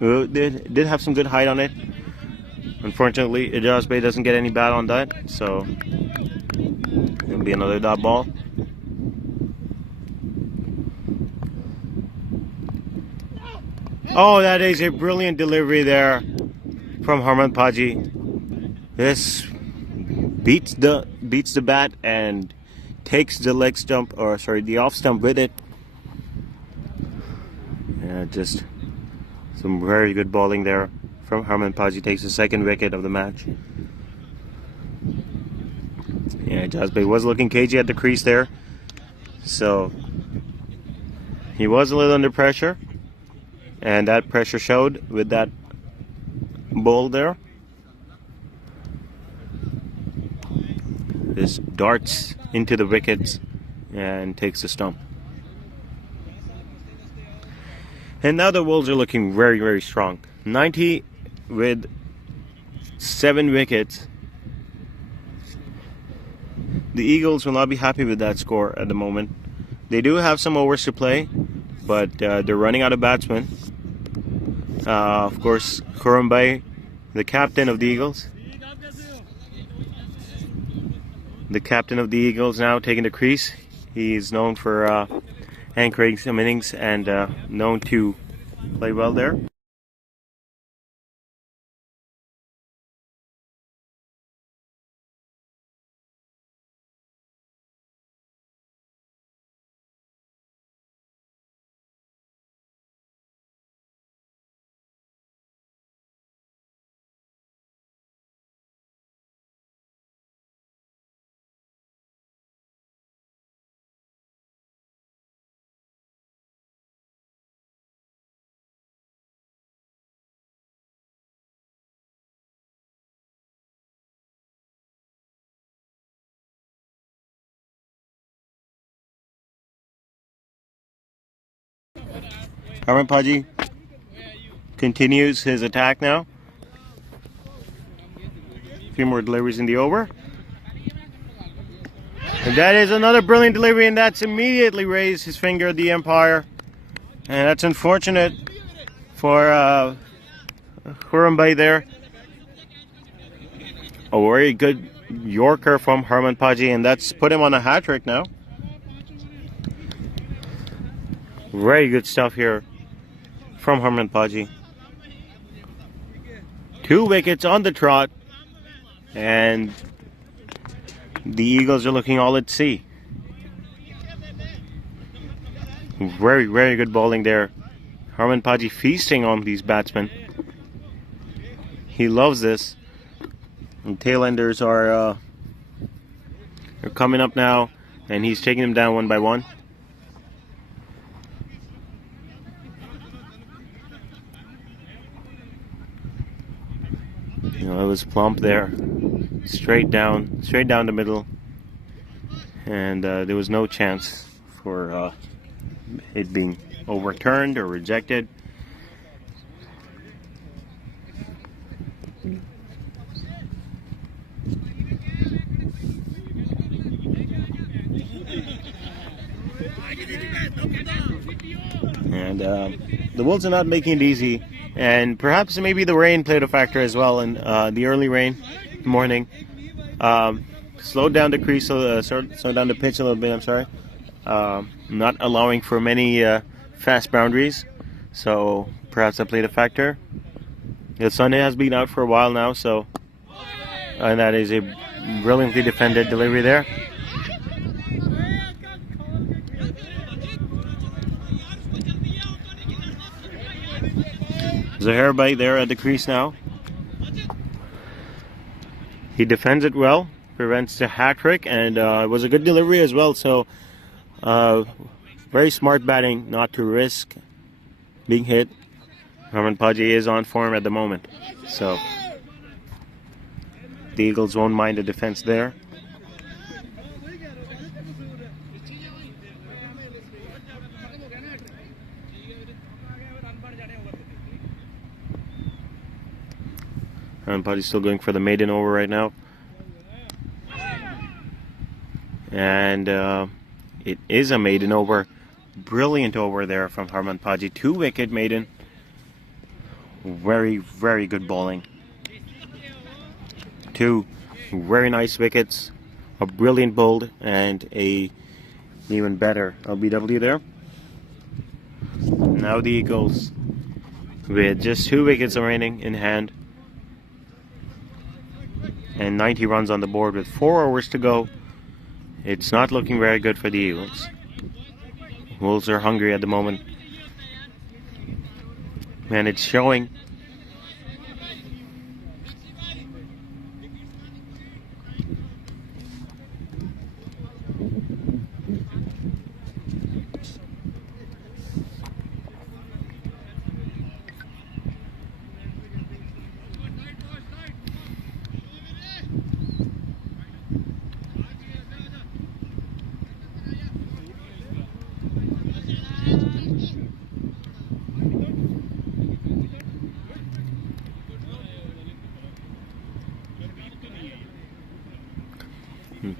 did have some good height on it. Unfortunately, Ijaz Bay doesn't get any bat on that, so it'll be another dot ball. Oh, that is a brilliant delivery there from Harman Paji. This beats the bat and takes the leg stump, or sorry, the off stump with it. Yeah, just some very good bowling there from Harman Paji. Takes the 2nd wicket of the match. Yeah, Jasbay was looking cagey at the crease there, so he was a little under pressure, and that pressure showed with that bowl there. This darts into the wickets and takes the stump. And now the Wolves are looking very, very strong. 90 with 7 wickets. The Eagles will not be happy with that score at the moment. They do have some overs to play, but they're running out of batsmen. Of course, Kurumbai, the captain of the Eagles. The captain of the Eagles now taking the crease. He's known for anchoring some innings and known to play well there. Harman Paji continues his attack now. A few more deliveries in the over. And that is another brilliant delivery, and that's immediately raised his finger at the umpire. And that's unfortunate for Hurumbai there. A very good Yorker from Harman Paji, and that's put him on a hat trick now. Very good stuff here from Harman Paji. 2 wickets on the trot, and the Eagles are looking all at sea. Very, very good bowling there. Harman Paji feasting on these batsmen. He loves this. And tailenders are coming up now, and he's taking them down one by one. You know, it was plump there, straight down the middle, and there was no chance for it being overturned or rejected. And the Wolves are not making it easy, and perhaps maybe the rain played a factor as well. In the early rain morning slowed down the crease, slowed down the pitch a little bit. I'm sorry, not allowing for many fast boundaries, so perhaps that played a factor. The sun has been out for a while now, so and that is a brilliantly defended delivery there. Zahair there at the crease now. He defends it well, prevents the hat trick, and it was a good delivery as well. So very smart batting not to risk being hit. Harman Paji is on form at the moment, so the Eagles won't mind the defense there. Harman Paji still going for the maiden over right now. And it is a maiden over. Brilliant over there from Harman Paji. 2-wicket maiden. Very, very good bowling. 2 very nice wickets. A brilliant bowled and a even better LBW there. Now the Eagles with just 2 wickets remaining in hand. And 90 runs on the board with 4 overs to go. It's not looking very good for the Eagles. Wolves are hungry at the moment, and it's showing.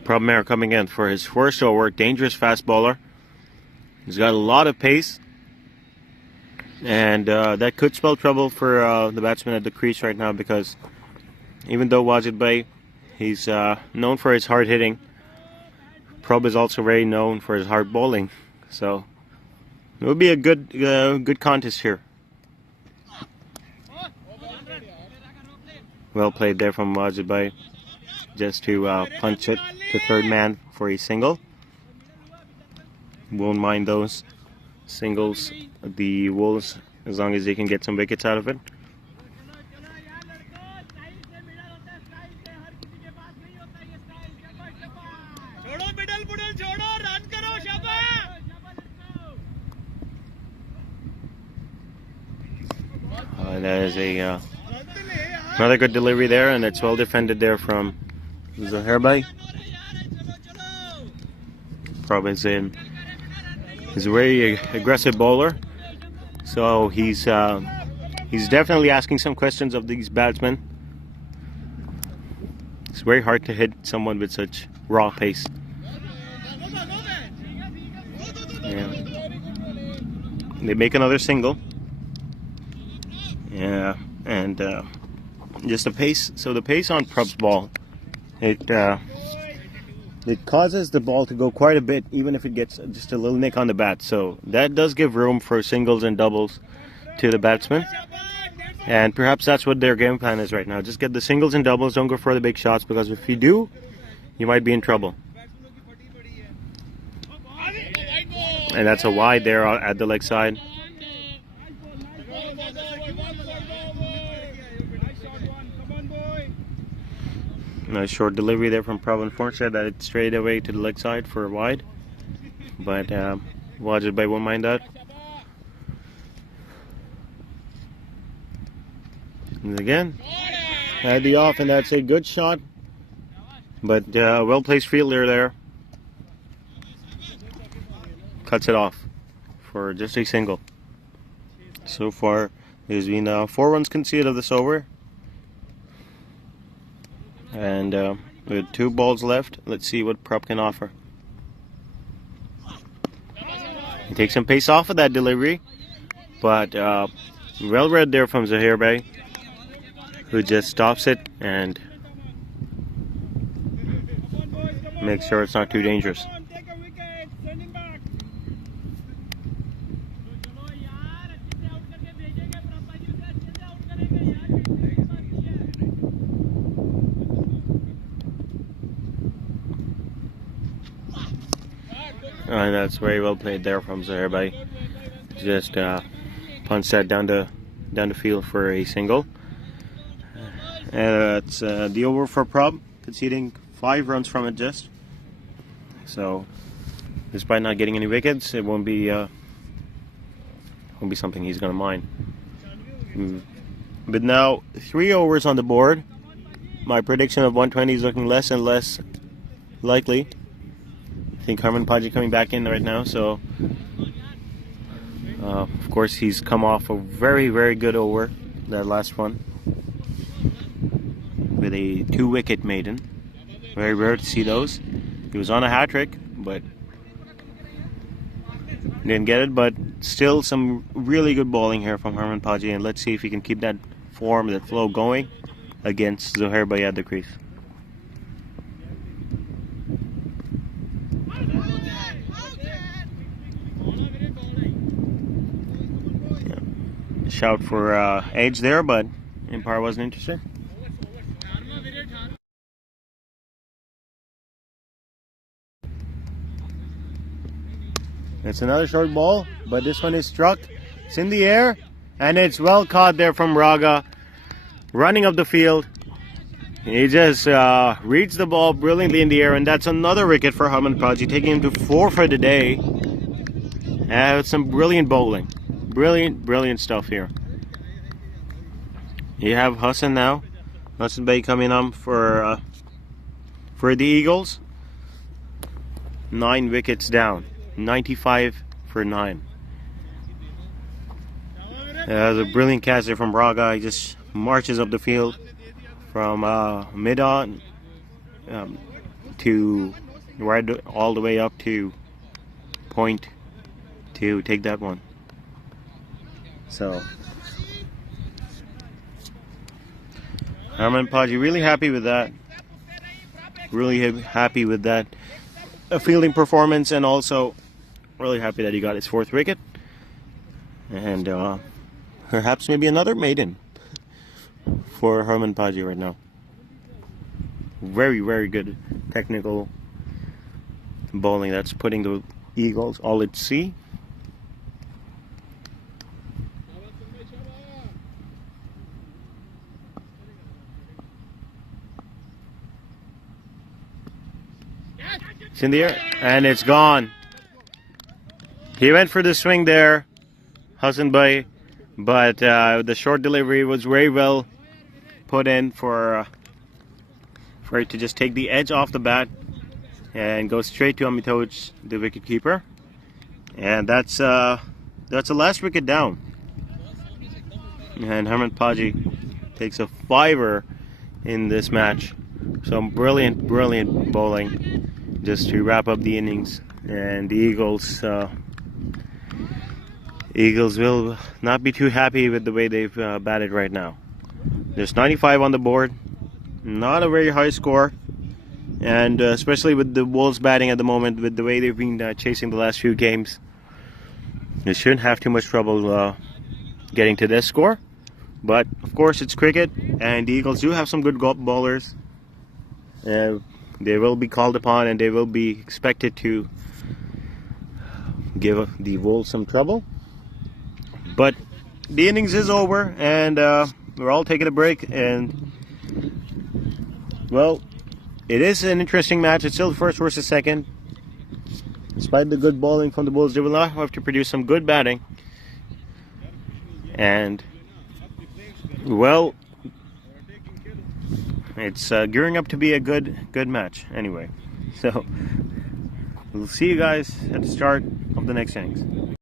Problem coming in for his first over. Dangerous fast bowler. He's got a lot of pace, and that could spell trouble for the batsman at the crease right now, because even though Wajid Bhai, he's known for his hard hitting, Prob is also very known for his hard bowling. So it would be a good contest here. Well played there from Wajid Bhai, just to punch it to third man for a single. Won't mind those singles, the Wolves, as long as they can get some wickets out of it. That is another good delivery there, and it's well defended there from Zahair Bhai. Prob is a very aggressive bowler, So he's definitely asking some questions of these batsmen. It's very hard to hit someone with such raw pace. Yeah. They make another single. Yeah, and just the pace. So the pace on Prup's ball, it causes the ball to go quite a bit, even if it gets just a little nick on the bat. So that does give room for singles and doubles to the batsmen. And perhaps that's what their game plan is right now. Just get the singles and doubles. Don't go for the big shots, because if you do, you might be in trouble. And that's a wide there at the leg side. Nice short delivery there from Prabh. Unfortunate that it's straight away to the leg side for a wide. But Wajid Bhai won't mind that. And again, had the off, and that's a good shot. But well placed fielder there. Cuts it off for just a single. So far, there's been 4 runs conceded of this over. And with 2 balls left, let's see what Prabh can offer. He takes some pace off of that delivery, but well read there from Zahir Bhai, who just stops it and makes sure it's not too dangerous. And that's very well played there from Zahir Bhai. Just punch that down the field for a single. And it's the over for Prabh, conceding 5 runs from it just. So, despite not getting any wickets, it won't be something he's gonna mind. But now 3 overs on the board. My prediction of 120 is looking less and less likely. I think Harman Paji coming back in right now, so of course he's come off a very, very good over, that last one, with a 2-wicket maiden. Very rare to see those. He was on a hat-trick, but didn't get it. But still some really good bowling here from Harman Paji, and let's see if he can keep that form, that flow going against Zahir Bhai at the crease. Shout for edge there, but Empire wasn't interested. It's another short ball, but this one is struck. It's in the air, and it's well caught there from Raga, running up the field. He just reads the ball brilliantly in the air, and that's another wicket for Harman Paji, taking him to 4 for the day. And some brilliant bowling. Brilliant stuff here. You have Hassan now. Hassan Bhai coming on for the Eagles. 9 wickets down. 95 for 9. That was a brilliant catch there from Raga. He just marches up the field from mid-on to right all the way up to point to take that one. So Harman Paji really happy with that. Really happy with that fielding performance, and also really happy that he got his 4th wicket. And perhaps maybe another maiden for Harman Paji right now. Very, very good technical bowling that's putting the Eagles all at sea. It's in the air, and it's gone. He went for the swing there, Hassan Bhai, but the short delivery was very well put in for it to just take the edge off the bat and go straight to Amitoj, the wicketkeeper. And that's the last wicket down. And Herman Paji takes a fiver in this match. Some brilliant bowling just to wrap up the innings. And the Eagles will not be too happy with the way they've batted right now. There's 95 on the board. Not a very high score. And especially with the Wolves batting at the moment, with the way they've been chasing the last few games, they shouldn't have too much trouble getting to this score. But of course, it's cricket, and the Eagles do have some good bowlers. They will be called upon, and they will be expected to give the Wolves some trouble. But the innings is over, and we're all taking a break. And well, it is an interesting match. It's still first versus second. Despite the good bowling from the Bulls, they will now have to produce some good batting. And well, it's gearing up to be a good match. Anyway, so we'll see you guys at the start of the next innings.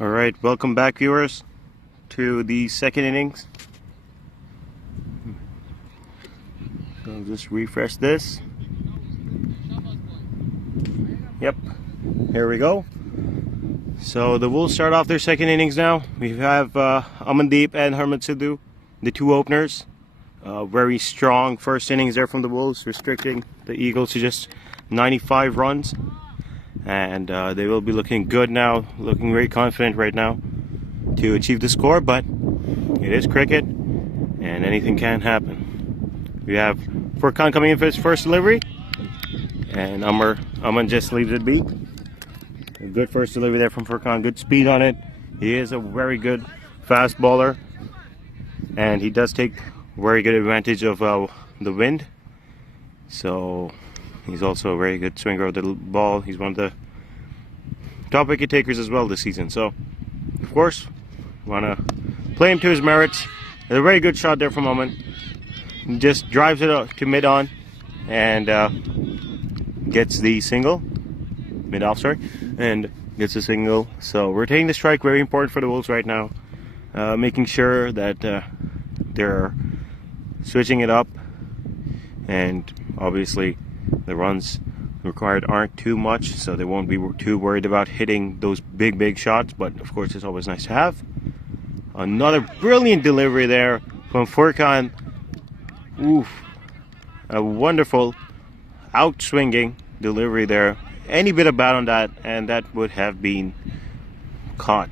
Alright, welcome back, viewers, to the second innings. So I'll just refresh this. Yep, here we go. So the Wolves start off their second innings now. We have Amandeep and Harman Sidhu, the two openers. Very strong first innings there from the Wolves, restricting the Eagles to just 95 runs. And they will be looking good now, looking very confident right now to achieve the score, but it is cricket and anything can happen. We have Furkan coming in for his first delivery, and Aman just leaves it be. A good first delivery there from Furkan, good speed on it. He is a very good fast bowler, and he does take very good advantage of the wind. So he's also a very good swinger of the ball. He's one of the top wicket takers as well this season. So, of course, want to play him to his merits. A very good shot there from Aman. He just drives it up to mid-on and gets the single. Mid-off, sorry. And gets a single. So, retaining the strike, very important for the Wolves right now. Making sure that they're switching it up. And obviously, the runs required aren't too much, so they won't be too worried about hitting those big shots, but of course it's always nice to have. Another brilliant delivery there from Furkan. Oof, a wonderful out-swinging delivery there. Any bit of bat on that and that would have been caught.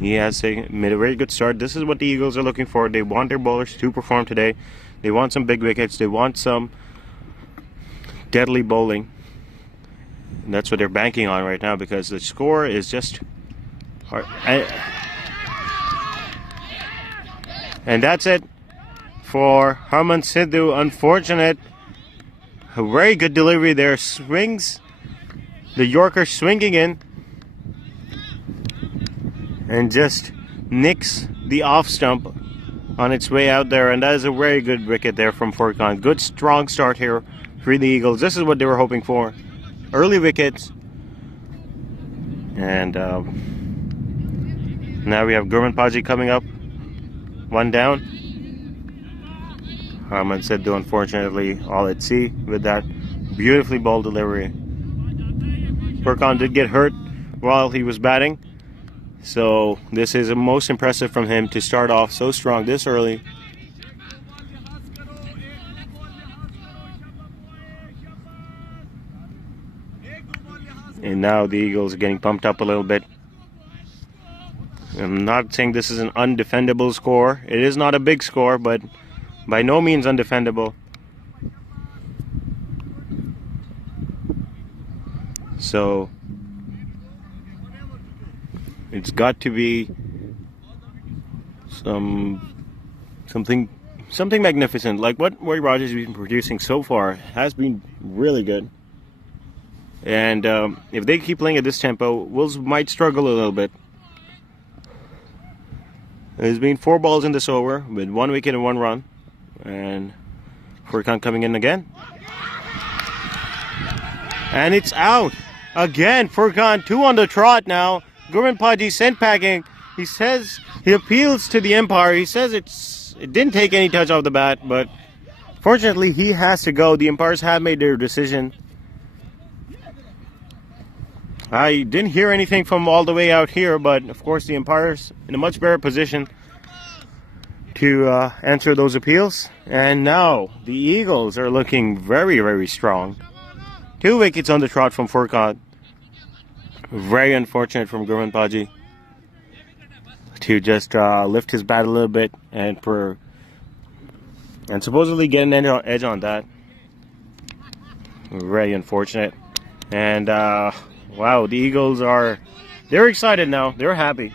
He has made a very good start. This is what the Eagles are looking for. They want their bowlers to perform today. They want some big wickets. They want some deadly bowling. And that's what they're banking on right now, because the score is just hard. And that's it for Harman Sidhu. Unfortunate. A very good delivery there. Swings. The Yorker swinging in. And just nicks the off stump on its way out there. And that is a very good wicket there from Furkan. Good strong start here for the Eagles. This is what they were hoping for. Early wickets. And now we have Gurman Paji coming up. One down. Harman Sidhu, unfortunately, all at sea with that beautifully bowled delivery. Furkan did get hurt while he was batting. So this is most impressive from him to start off so strong this early. And now the Eagles are getting pumped up a little bit. I'm not saying this is an undefendable score. It is not a big score, but by no means undefendable. So it's got to be something magnificent. Like what Roy Rogers has been producing so far has been really good. And if they keep playing at this tempo, Wolves might struggle a little bit. There's been 4 balls in this over with 1 wicket and 1 run. And Furkan coming in again. And it's out. Again, Furkan 2 on the trot now. Gurman Paji sent packing. He says he appeals to the umpire. He says it didn't take any touch off the bat, but fortunately he has to go. The umpires have made their decision. I didn't hear anything from all the way out here, but of course the umpire's in a much better position to answer those appeals. And now the Eagles are looking very strong. 2 wickets on the trot from Furkan. Very unfortunate from Gurman Paji to just lift his bat a little bit and supposedly get an edge on that. Very unfortunate. And wow, the Eagles they're excited now. They're happy.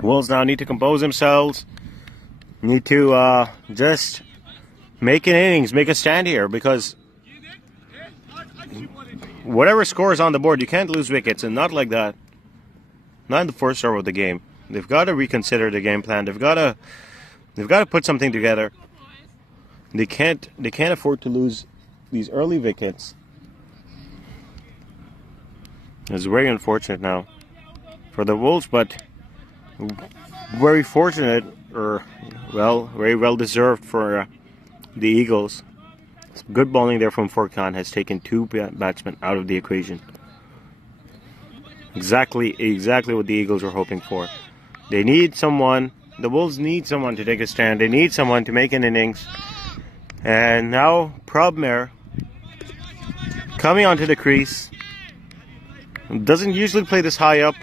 Wolves now need to compose themselves. Need to just make an innings, make a stand here, because whatever score is on the board, you can't lose wickets, and not like that. Not in the first over of the game. They've got to reconsider the game plan. They've got They've got to put something together. They can't afford to lose these early wickets. It's very unfortunate now for the Wolves, but very fortunate, or very well deserved for the Eagles. Good bowling there from Furkan has taken two batsmen out of the equation. Exactly what the Eagles were hoping for. They need someone. The Wolves need someone to take a stand. They need someone to make an innings. And now Probmer coming onto the crease. Doesn't usually play this high up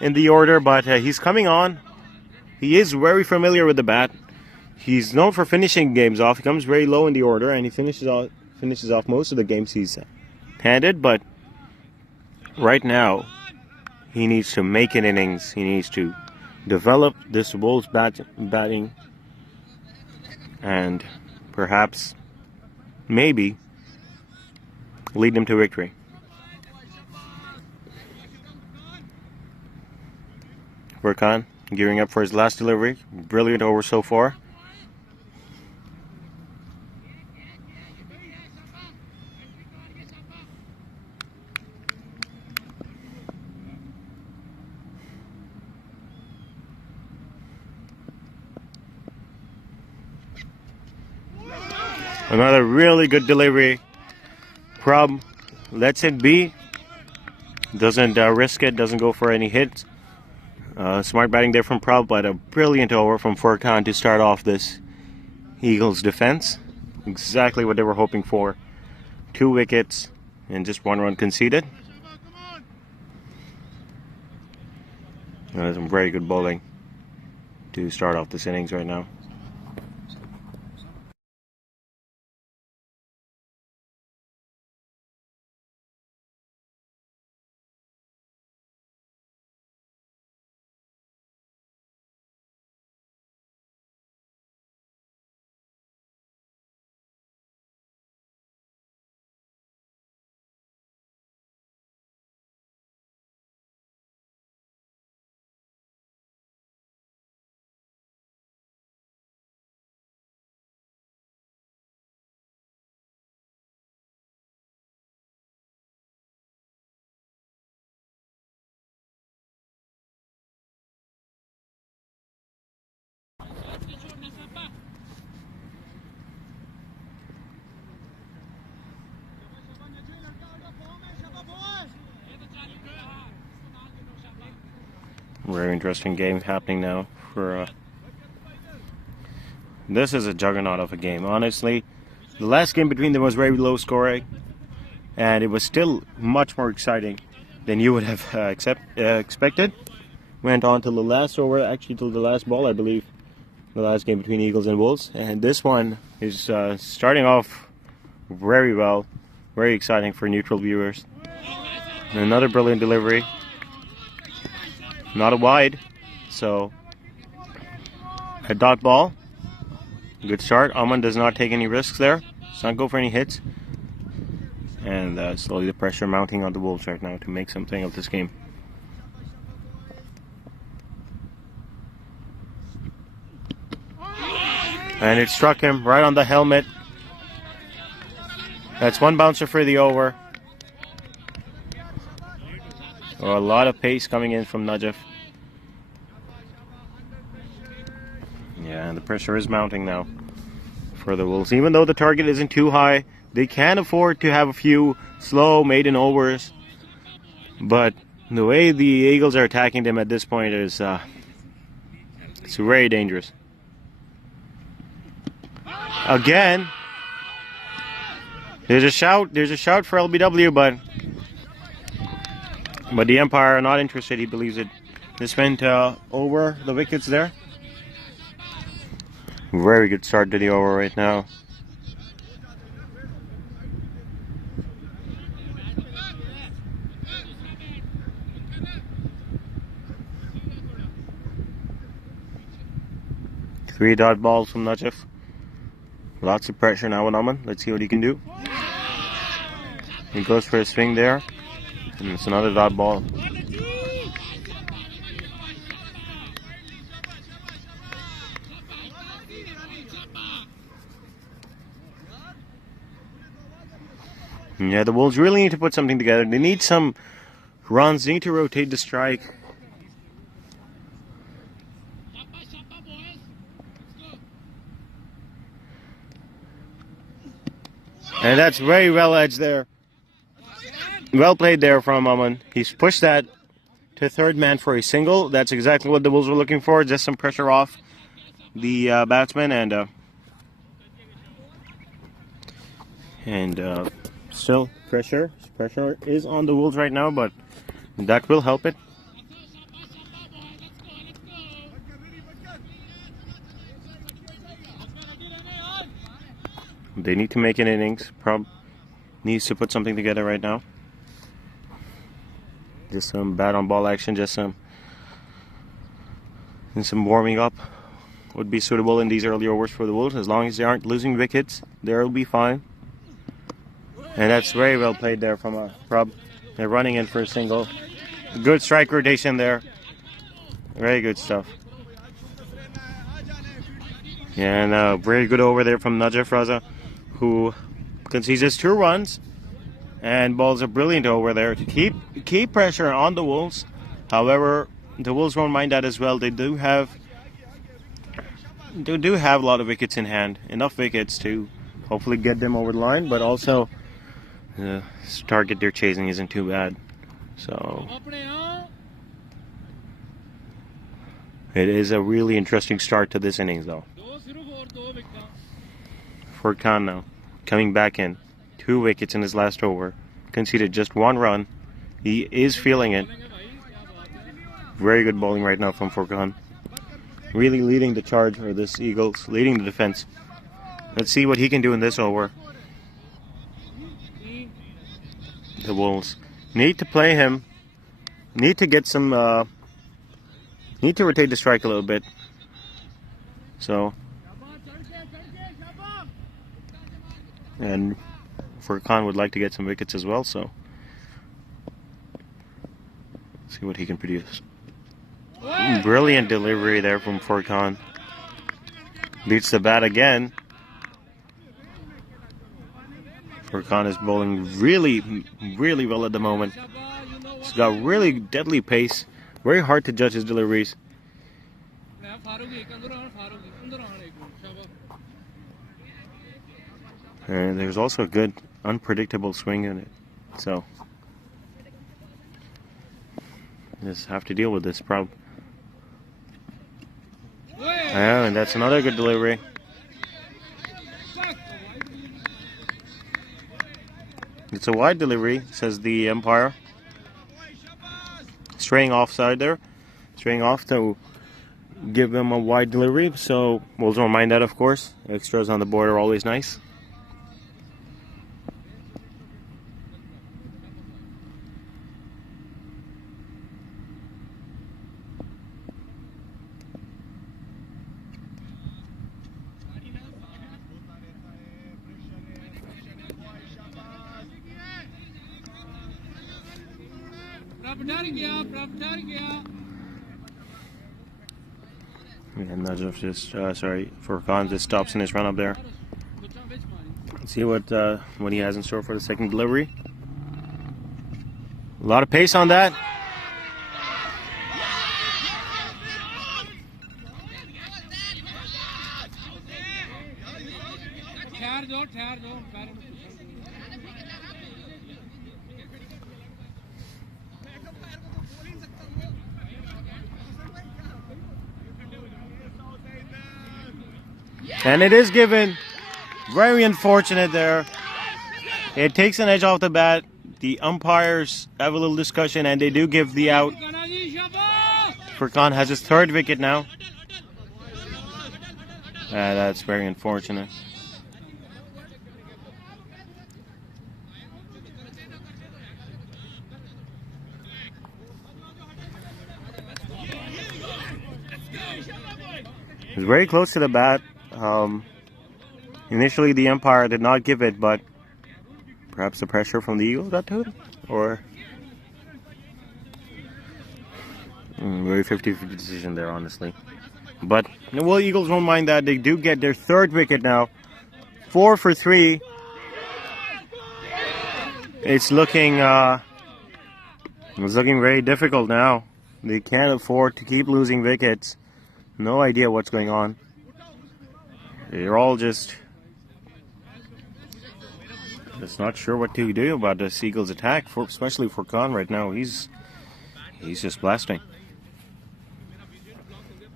in the order, but he's coming on. He is very familiar with the bat. He's known for finishing games off. He comes very low in the order, and he finishes off most of the games he's handed. But right now, he needs to make an innings. He needs to develop this Wolves batting, and perhaps, maybe, lead them to victory. Furkan gearing up for his last delivery. Brilliant over so far. Another really good delivery. Prob lets it be. Doesn't risk it. Doesn't go for any hits. Smart batting there from Prob, but a brilliant over from Furkan to start off this Eagles defense. Exactly what they were hoping for. 2 wickets and just 1 run conceded. Some very good bowling to start off this innings right now. Very interesting game happening now. This is a juggernaut of a game. Honestly, the last game between them was very low scoring, and it was still much more exciting than you would have expected. Went on till the last over, actually till the last ball, I believe. The last game between Eagles and Wolves, and this one is starting off very well. Very exciting for neutral viewers. And another brilliant delivery. Not a wide, so a dot ball. Good start. Aman does not take any risks there. Does not go for any hits. And slowly the pressure mounting on the Wolves right now to make something of this game. And it struck him right on the helmet. That's 1 bouncer for the over. So a lot of pace coming in from Najaf. Yeah, and the pressure is mounting now for the Wolves. Even though the target isn't too high, they can afford to have a few slow maiden overs. But the way the Eagles are attacking them at this point is it's very dangerous. Again, there's a shout for LBW, but the umpire are not interested. He believes it. This went over the wickets there. Very good start to the over right now. Three dot balls from Najaf. Lots of pressure now on Aman. Let's see what he can do. He goes for a swing there. And it's another dot ball. Yeah, the Wolves really need to put something together. They need some runs. They need to rotate the strike. And that's very well edged there. Well played there from Aman. He's pushed that to third man for a single. That's exactly what the Wolves were looking for. Just some pressure off the batsman, and still pressure is on the Wolves right now, but that will help it. They need to make an innings. Needs to put something together right now. Just some bat on ball action, just some warming up would be suitable in these early overs for the Wolves. As long as they aren't losing wickets, they'll be fine. And that's very well played there from a Prab. They're running in for a single. Good strike rotation there. Very good stuff. Yeah, and very good over there from Najaf Raza, who concedes his 2 runs and bowls a brilliant over there to keep pressure on the Wolves. However, the Wolves won't mind that as well. They do have a lot of wickets in hand, enough wickets to hopefully get them over the line, but also the target they're chasing isn't too bad. So it is a really interesting start to this innings, though. For Khan now, coming back in, 2 wickets in his last over, conceded just 1 run. He is feeling it. Very good bowling right now from Furkan. Really leading the charge, or this Eagles leading the defense. Let's see what he can do in this over. The Wolves need to play him. Need to get some. Need to rotate the strike a little bit. So. And Furkan would like to get some wickets as well, so see what he can produce. Brilliant delivery there from Furkan. Beats the bat again. Furkan is bowling really well at the moment. He's got really deadly pace. Very hard to judge his deliveries. And there's also a good unpredictable swing in it. So just have to deal with this problem. Yeah, and that's another good delivery. It's a wide delivery, says the umpire. Straying offside there. Straying off to give him a wide delivery. So Wolves won't mind that, of course. Extras on the board are always nice. And Najaf just, Furkan just stops in his run up there. Let's see what he has in store for the second delivery. A lot of pace on that. And it is given. Very unfortunate there. It takes an edge off the bat. The umpires have a little discussion and they do give the out. Furkan has his 3rd wicket now. That's very unfortunate. It's very close to the bat. Initially the umpire did not give it, but perhaps the pressure from the Eagles got to it? Or very 50-50 decision there, honestly. But well, Eagles won't mind that. They do get their 3rd wicket now. 4 for 3. it's looking very difficult now. They can't afford to keep losing wickets. No idea what's going on. They're all just not sure what to do about the Seagulls' attack, especially for Khan right now. He's just blasting.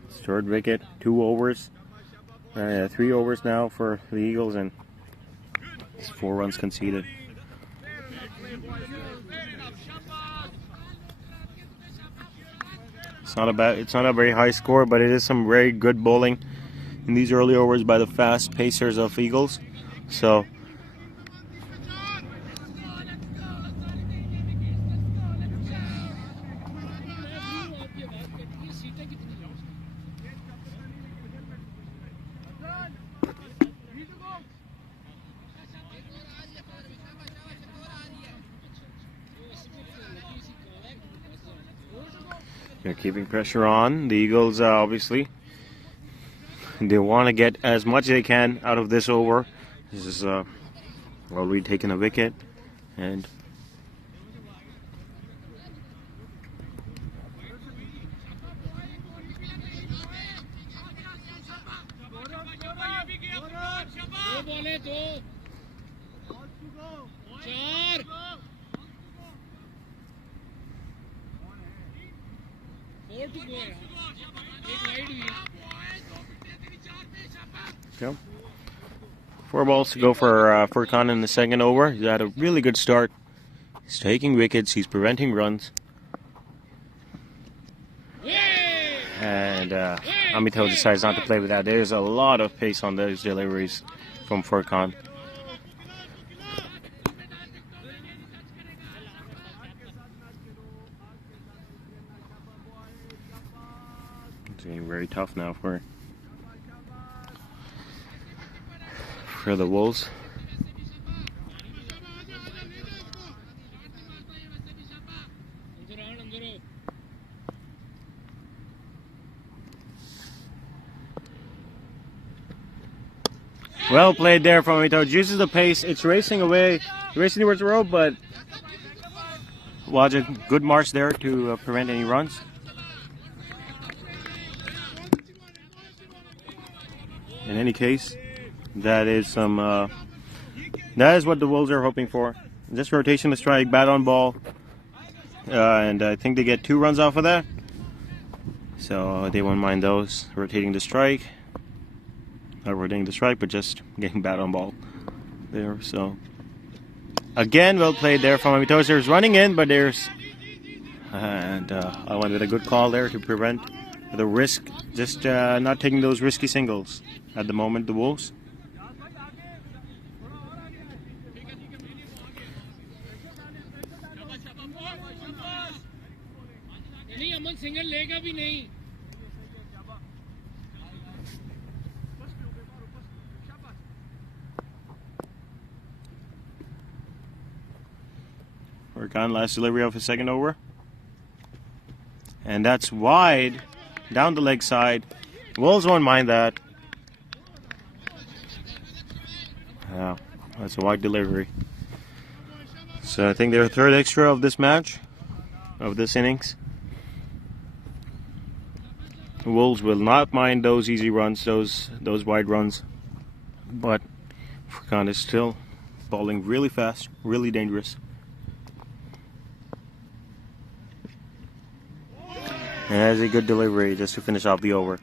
Third wicket, 2 overs, 3 overs now for the Eagles, and it's 4 runs conceded. It's not a very high score, but it is some very good bowling in these early overs by the fast pacers of Eagles. So they're keeping pressure on. The Eagles, obviously, they want to get as much as they can out of this over. This is already taken a wicket, and okay. 4 balls to go for Khan in the second over. He's had a really good start. He's taking wickets. He's preventing runs. And Amitoj decides not to play with that. There's a lot of pace on those deliveries from Furkan. It's getting very tough now for the Wolves. Well played there from Amitoj. Uses the pace. It's racing away, racing towards the road, but Wajid, good march there to prevent any runs. In any case, that is what the Wolves are hoping for. Just rotation to strike, bat on ball, and I think they get 2 runs off of that. So they won't mind those. Rotating the strike. Not rotating the strike, but just getting bat on ball there. So again, well played there from Amitoj. There's running in, but there's I wanted a good call there to prevent the risk. Just not taking those risky singles at the moment. The Wolves. Furkan, last delivery of his second over. And that's wide, down the leg side. Wolves won't mind that. Yeah, that's a wide delivery. So I think they're third extra of this match, of this innings. The Wolves will not mind those easy runs, those wide runs. But Furkan is still bowling really fast, really dangerous. And that's a good delivery just to finish off the over.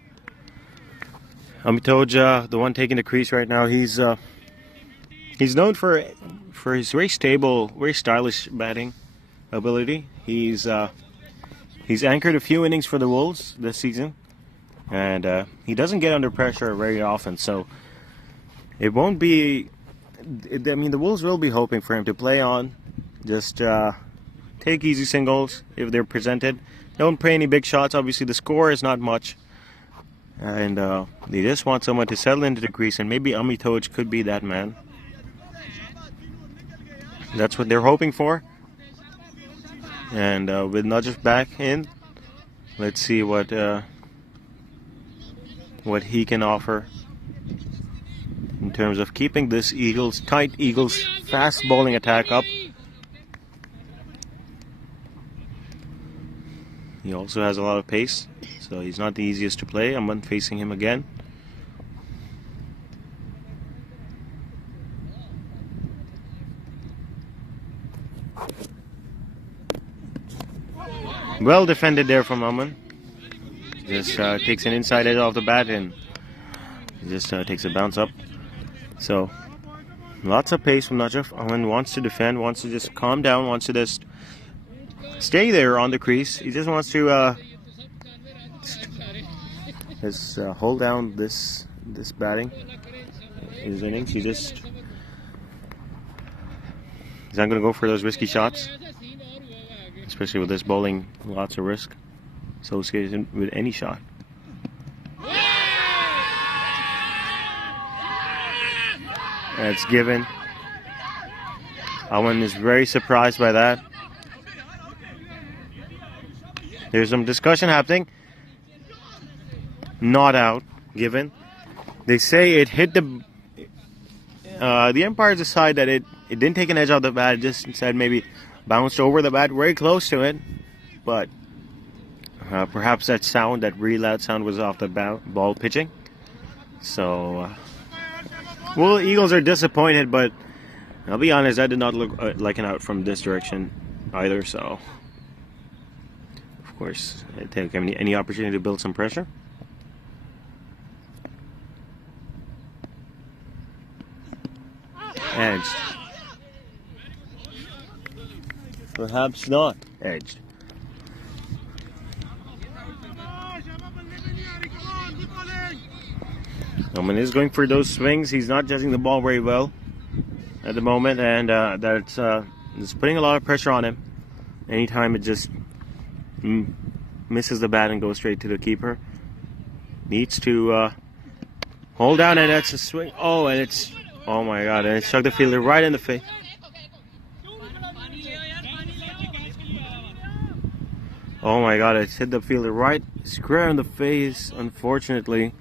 Amitoj, the one taking the crease right now, he's known for his very stable, very stylish batting ability. He's anchored a few innings for the Wolves this season, and he doesn't get under pressure very often. So it won't be. I mean, the Wolves will be hoping for him to play on, just take easy singles if they're presented. Don't play any big shots. Obviously, the score is not much. And they just want someone to settle into the crease, and maybe Amitoj could be that man. That's what they're hoping for. And with Najaf back in, let's see what he can offer in terms of keeping this tight Eagles fast bowling attack up He also has a lot of pace, so he's not the easiest to play. I'm facing him again. Well defended there from Aman. Just takes an inside edge off the bat and just takes a bounce up. So lots of pace from Najaf. Aman wants to defend, wants to just calm down, wants to just stay there on the crease. He just wants to just hold down this batting, his innings. He's not going to go for those risky shots, especially with this bowling. Lots of risk associated with any shot. That's given. Aman is very surprised by that. There's some discussion happening. Not out, given. They say it hit the umpires decide that it didn't take an edge off the bat. It just instead maybe bounced over the bat, very close to it. But perhaps that sound, that really loud sound, was off the ball pitching. So, well, Eagles are disappointed, but I'll be honest, that did not look like an out from this direction either. So, of course, take any opportunity to build some pressure. Edged. Perhaps not edged. Norman is going for those swings. He's not judging the ball very well at the moment, and that's putting a lot of pressure on him. Anytime it just misses the bat and goes straight to the keeper, needs to hold down, and that's a swing. Oh, and it's, oh my God, and it struck the fielder right in the face. Oh my God, it hit the fielder right square in the face, unfortunately.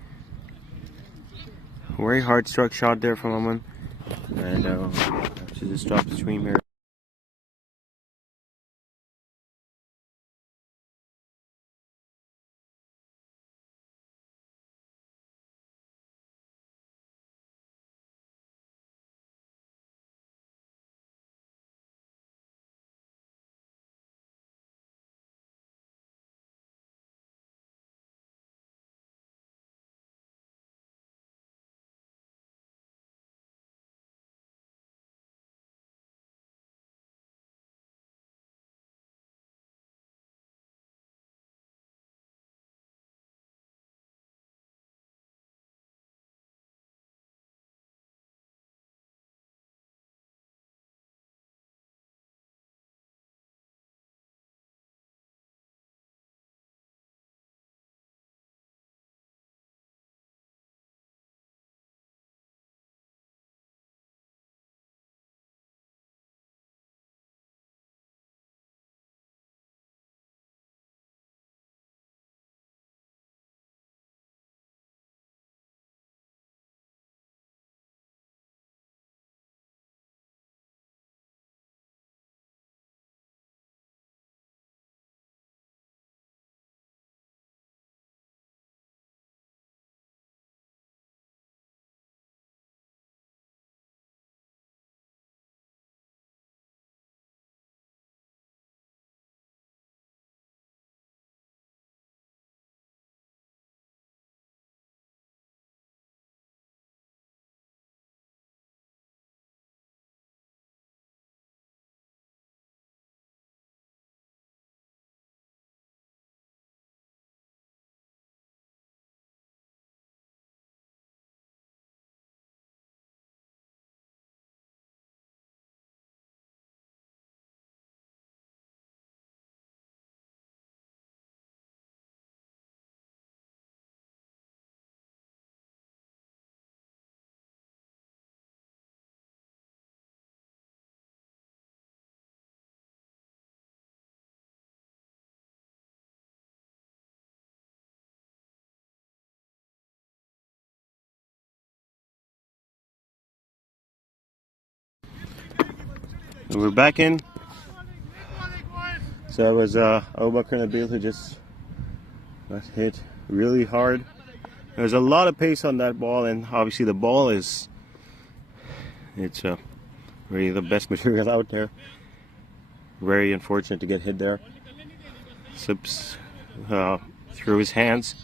Very hard struck shot there from Aman. And have to just stop the stream here. We're back in. So it was Abu Bakr Nabil who just got hit really hard. There's a lot of pace on that ball, and obviously the ball is really the best material out there. Very unfortunate to get hit there. Slips through his hands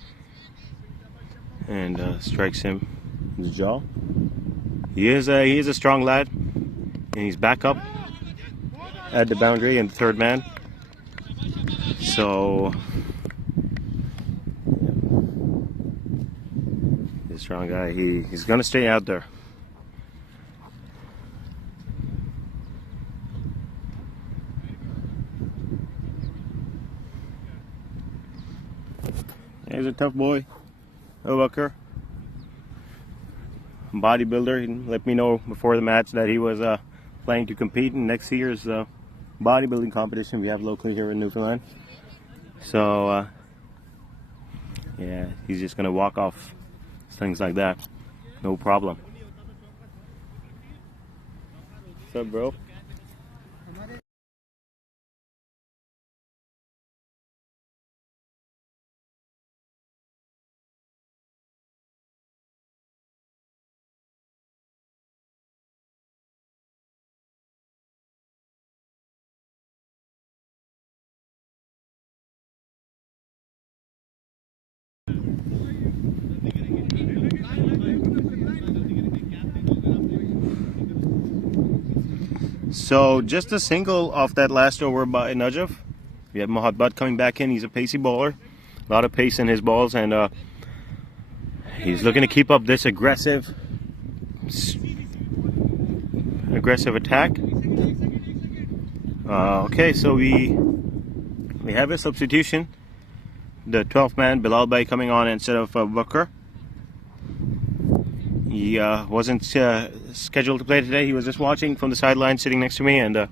and strikes him in the jaw. He is a strong lad, and he's back up at the boundary and the third man. So he's a strong guy. He's gonna stay out there. He's a tough boy, Abu Bakr. Bodybuilder. He let me know before the match that he was planning to compete in next year's bodybuilding competition we have locally here in Newfoundland. So yeah, he's just gonna walk off things like that, no problem. What's up, bro? So just a single off that last over by Najaf. We have Mohamed coming back in. He's a pacey bowler, a lot of pace in his balls, and he's looking to keep up this aggressive attack. Okay, so we have a substitution. The 12th man, Bilal Bay, coming on instead of Bakr. He wasn't scheduled to play today. He was just watching from the sideline, sitting next to me, and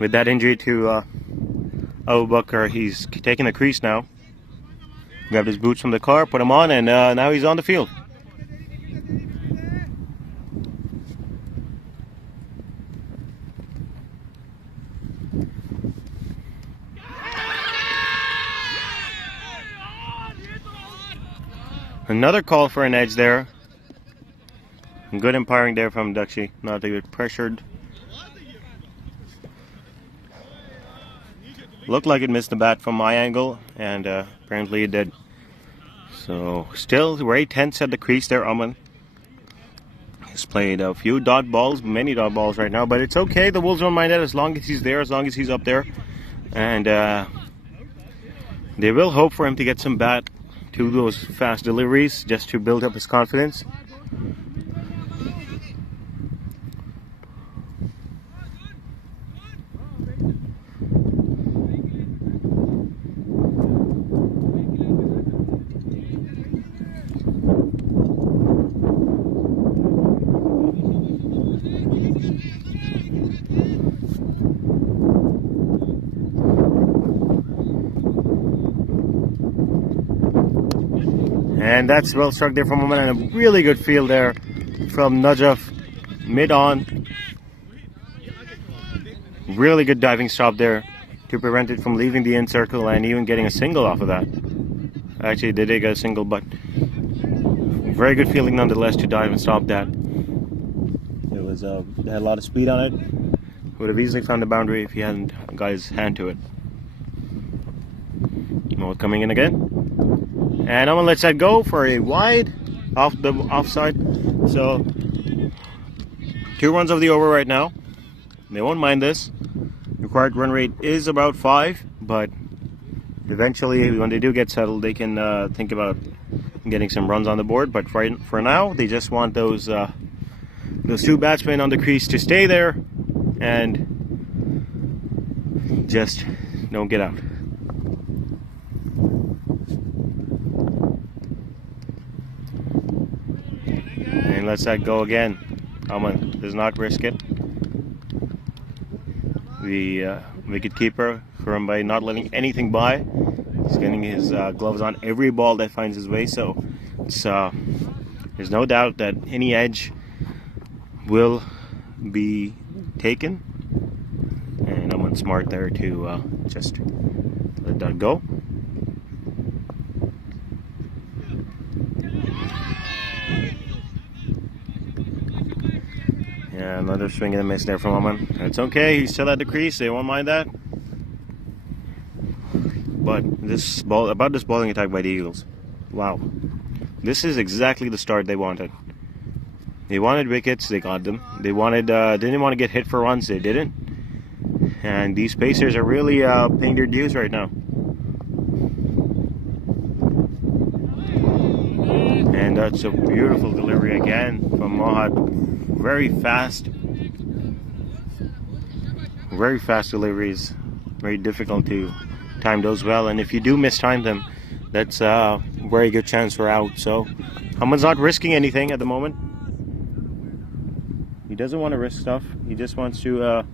with that injury to Abu Bakr, he's taking the crease now. Grabbed his boots from the car, put them on, and now he's on the field. Another call for an edge there. Good umpiring there from Dakshi, not to get pressured. Looked like it missed the bat from my angle, and apparently it did. So still very tense at the crease there, Aman. He's played a few dot balls, many dot balls right now, but it's okay. The Wolves don't mind that as long as he's there, as long as he's up there. And they will hope for him to get some bat to those fast deliveries just to build up his confidence. And that's well struck there from Oman, and a really good field there from Najaf, mid-on. Really good diving stop there to prevent it from leaving the end circle and even getting a single off of that. Actually, they did get a single, but very good fielding nonetheless to dive and stop that. It was they had a lot of speed on it. Would have easily found the boundary if he hadn't got his hand to it. Coming in again. And I'm gonna let that go for a wide off the offside. So 2 runs of the over right now. They won't mind this. Required run rate is about 5, but eventually when they do get settled, they can think about getting some runs on the board. But right for now, they just want those 2 batsmen on the crease to stay there and just don't get out. And lets that go again. Aman does not risk it. The wicket keeper, by not letting anything by. He's getting his gloves on every ball that finds his way. So it's, there's no doubt that any edge will be taken. And Aman Someone smart there to just let that go. Yeah, another swing and a miss there from Oman. It's okay, he's still at the crease, they won't mind that. But this bowling attack by the Eagles. Wow. This is exactly the start they wanted. They wanted wickets, they got them. They didn't want to get hit for runs, they didn't. And these Pacers are really paying their dues right now. And that's a beautiful delivery again from Mohad. Very fast deliveries. Very difficult to time those well. And if you do mistime them, that's a very good chance for out. So Haman's not risking anything at the moment. He doesn't want to risk stuff. He just wants to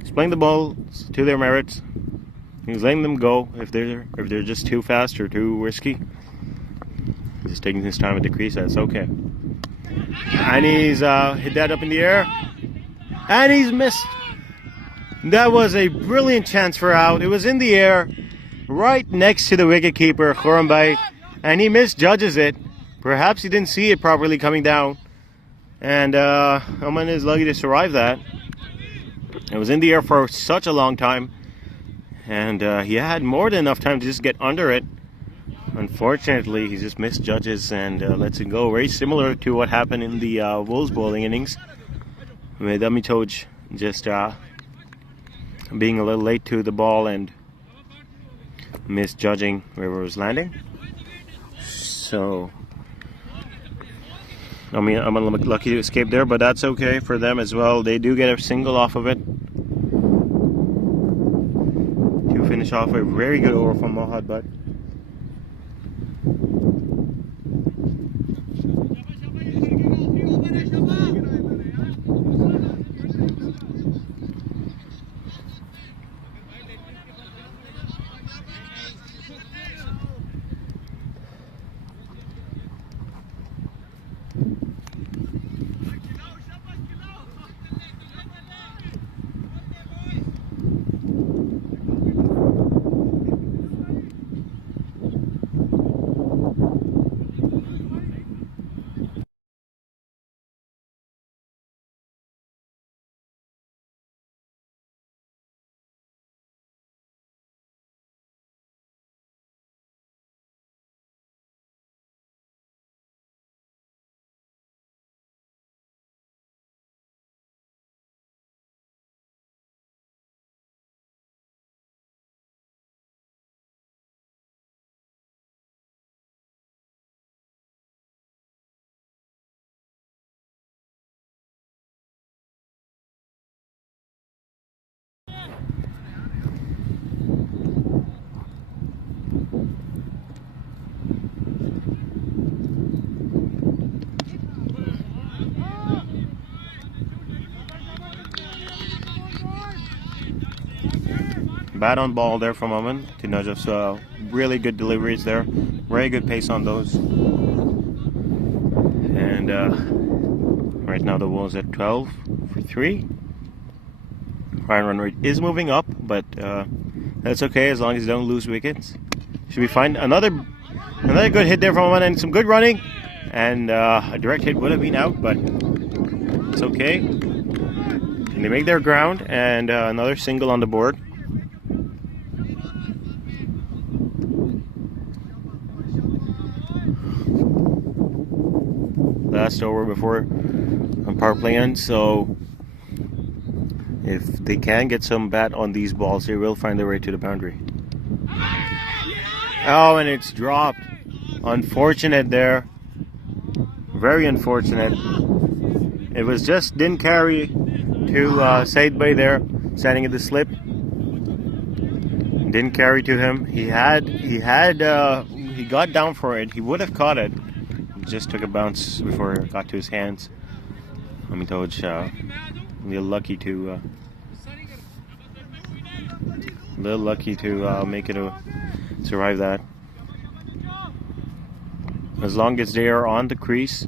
he's playing the balls to their merits. He's letting them go if they're just too fast or too risky. He's just taking his time at the crease. That's okay. And he's hit that up in the air, and he's missed. That was a brilliant chance for out. It was in the air, right next to the wicketkeeper Khurrambai, and he misjudges it. Perhaps he didn't see it properly coming down, and Oman is lucky to survive that. It was in the air for such a long time, and he had more than enough time to just get under it. Unfortunately, he just misjudges and lets it go. Very similar to what happened in the Wolves bowling innings, with Amitoj just being a little late to the ball and misjudging where it was landing. So, I mean, I'm lucky to escape there, but that's okay for them as well. They do get a single off of it to finish off a very good over from Mohad, but bat on ball there from Oman to Najaf. So really good deliveries there. Very good pace on those. And right now the Wolves at 12 for 3. Run rate is moving up, but that's okay as long as you don't lose wickets. Should be fine. Another good hit there from Oman and some good running. And a direct hit would have been out, but it's okay. And they make their ground, and another single on the board. Last over before power play ends, so if they can get some bat on these balls, they will find their way to the boundary. Oh, and it's dropped. Unfortunate there. Very unfortunate. It was just didn't carry to Said Bhai there, standing at the slip. Didn't carry to him. He got down for it. He would have caught it. Just took a bounce before it got to his hands. Amitoj a little lucky to make it survive that. As long as they are on the crease,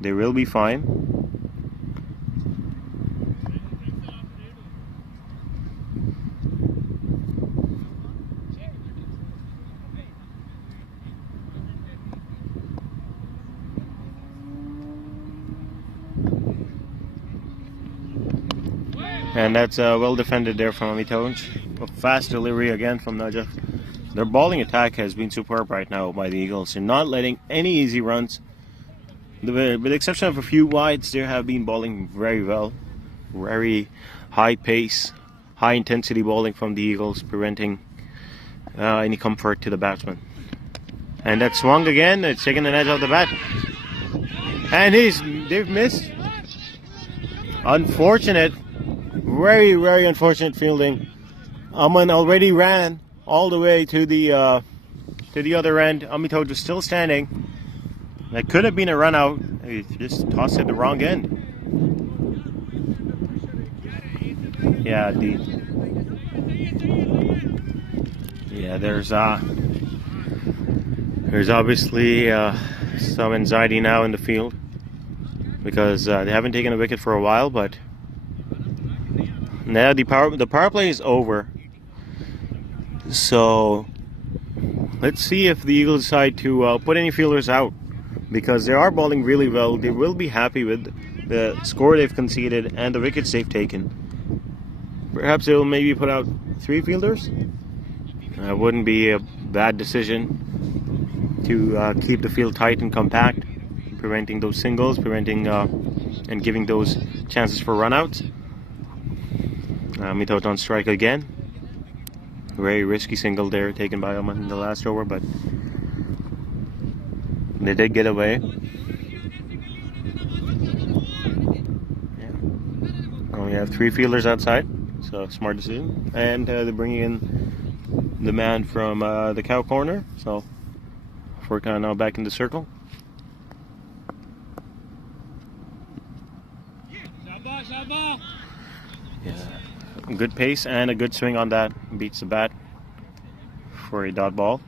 they will be fine. And that's well defended there from Amitoj. A fast delivery again from Najaf. Their bowling attack has been superb right now by the Eagles. They're not letting any easy runs. With the exception of a few wides, they have been bowling very well. Very high pace, high intensity bowling from the Eagles, preventing any comfort to the batsman. And that swung again. It's taken an edge off the bat. And they've missed. Unfortunate. Very, very unfortunate fielding. Aman already ran all the way to the other end. Amitoj was still standing. That could have been a run out. He just tossed it the wrong end. Yeah, there's obviously some anxiety now in the field because they haven't taken a wicket for a while, but now the power play is over. So let's see if the Eagles decide to put any fielders out, because they are bowling really well. They will be happy with the score they've conceded and the wickets they've taken. Perhaps they'll maybe put out 3 fielders. It wouldn't be a bad decision to keep the field tight and compact, preventing those singles, and giving those chances for runouts. Amitoj on strike again. Very risky single there taken by Aman in the last over, but they did get away. Yeah. Only have 3 fielders outside, so smart decision. And they're bringing in the man from the cow corner, so Furkan now back in the circle. Yeah, good pace and a good swing on that. Beats the bat for a dot ball.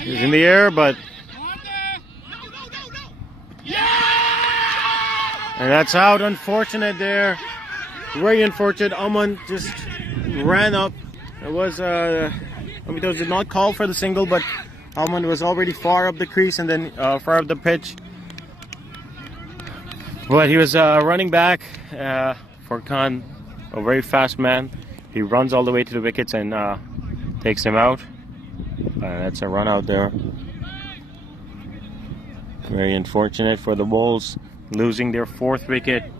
He's in the air, but and that's out. Unfortunate there. Very unfortunate. Aman just ran up. It was Amitoj did not call for the single, but Aman was already far up the crease and then far up the pitch. But he was running back. Furkan, a very fast man. He runs all the way to the wickets and takes him out. That's a run out there. Very unfortunate for the Bulls, losing their 4th wicket.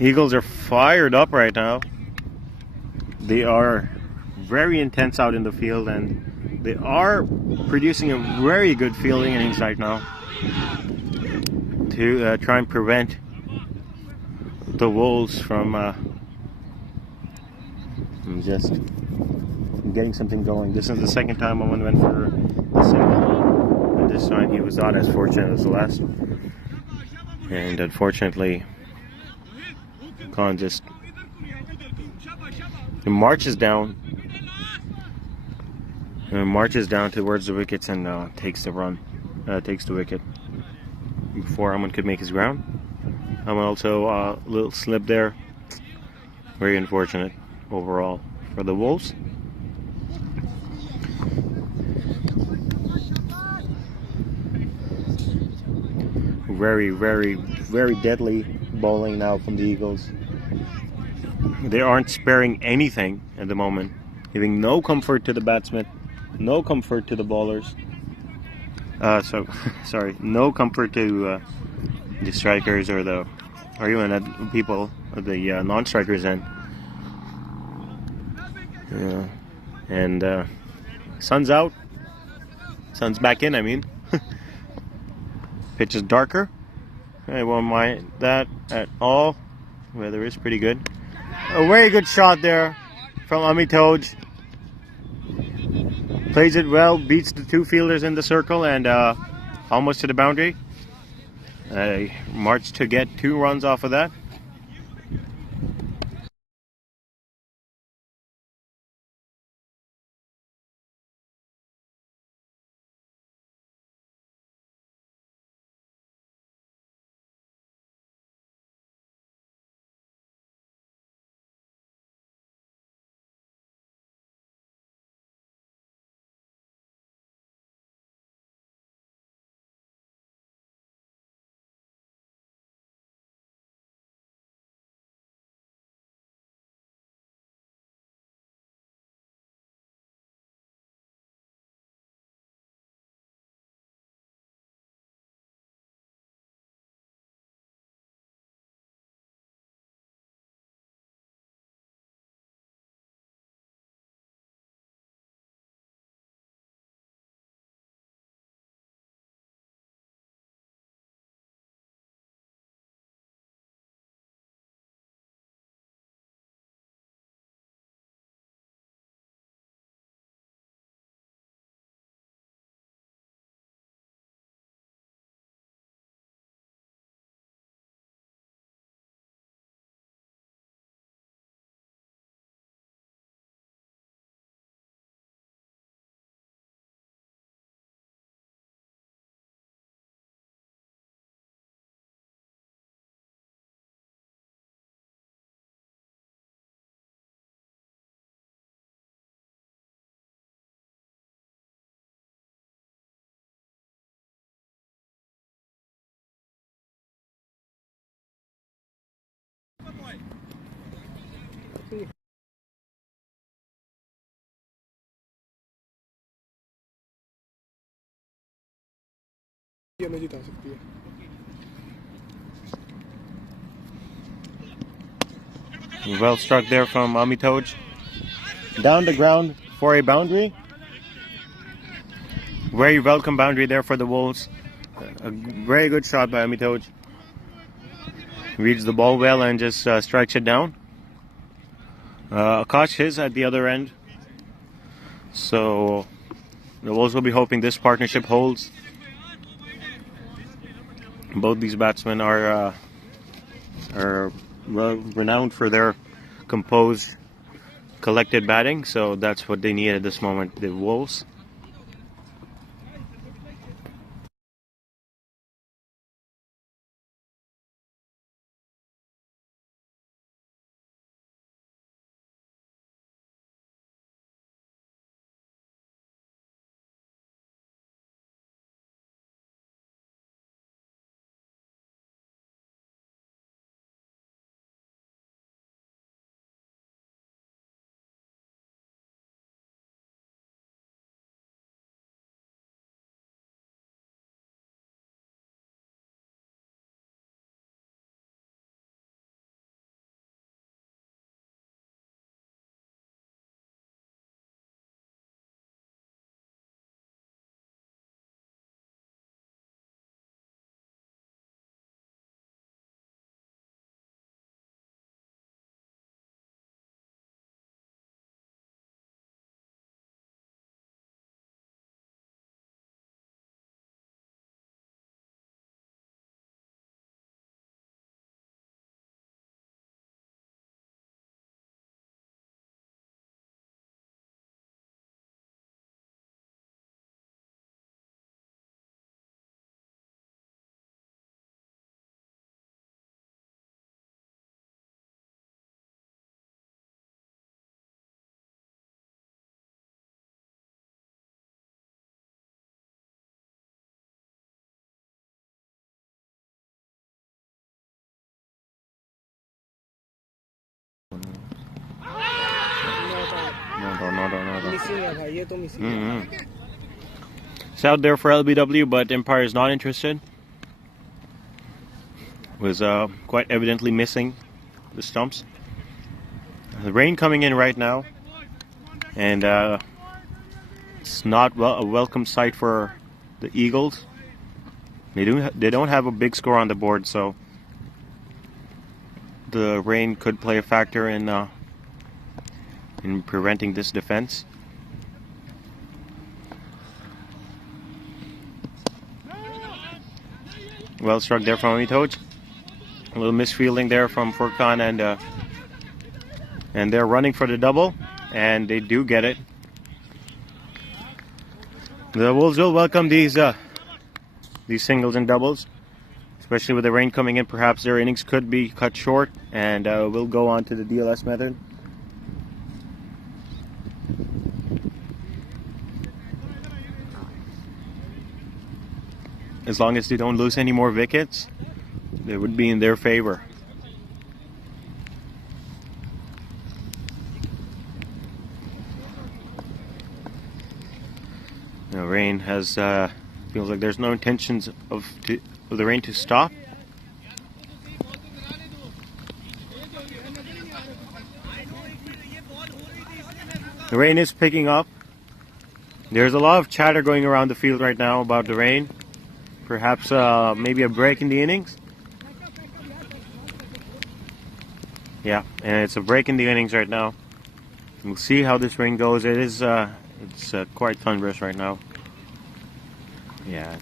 Eagles are fired up right now. They are very intense out in the field, and they are producing a very good fielding innings right now to try and prevent the Wolves from just getting something going. This is the second time Aman went for the single, and this time he was not as fortunate as the last. And unfortunately, Khan just marches down towards the wickets and takes the wicket before Aman could make his ground. Aman also a little slip there. Very unfortunate overall for the Wolves. Very, very, very deadly bowling now from the Eagles. They aren't sparing anything at the moment, giving no comfort to the batsmen, no comfort to the bowlers. No comfort to the strikers or even the people, the non-strikers end. Yeah. And sun's out. Sun's back in, I mean. Pitch is darker. I won't mind that at all. Weather is pretty good. A very good shot there from Amitoj. Plays it well, beats the 2 fielders in the circle and almost to the boundary. Marched to get 2 runs off of that. हमें जिता सकती है। Well struck there from Amitoj. Down the ground for a boundary. Very welcome boundary there for the Wolves. A very good shot by Amitoj. Reads the ball well and just strikes it down. Akash is at the other end. So the Wolves will be hoping this partnership holds. Both these batsmen are well renowned for their composed, collected batting, so that's what they need at this moment, the Wolves. No. It's out there for LBW, but Empire is not interested. Was quite evidently missing the stumps. The rain coming in right now, and it's not a welcome sight for the Eagles. They don't have a big score on the board, so the rain could play a factor in preventing this defense. Well struck there from Amitoj. A little misfielding there from Furkan, and they're running for the double, and they do get it. The Wolves will welcome these singles and doubles, especially with the rain coming in. Perhaps their innings could be cut short, and we'll go on to the DLS method. As long as they don't lose any more wickets, they would be in their favor. The rain has feels like there's no intentions of the rain to stop. The rain is picking up. There's a lot of chatter going around the field right now about the rain. Perhaps maybe a break in the innings. Yeah, and it's a break in the innings right now. We'll see how this rain goes. It's quite thunderous right now. Yeah,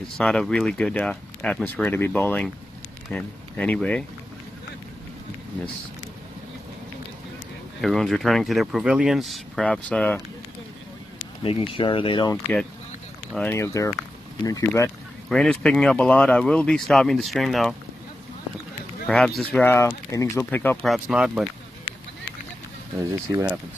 it's not a really good atmosphere to be bowling in anyway. Everyone's returning to their pavilions, perhaps making sure they don't get any of their inventory wet. Rain is picking up a lot. I will be stopping the stream now. Perhaps this innings will pick up, perhaps not, but let's just see what happens.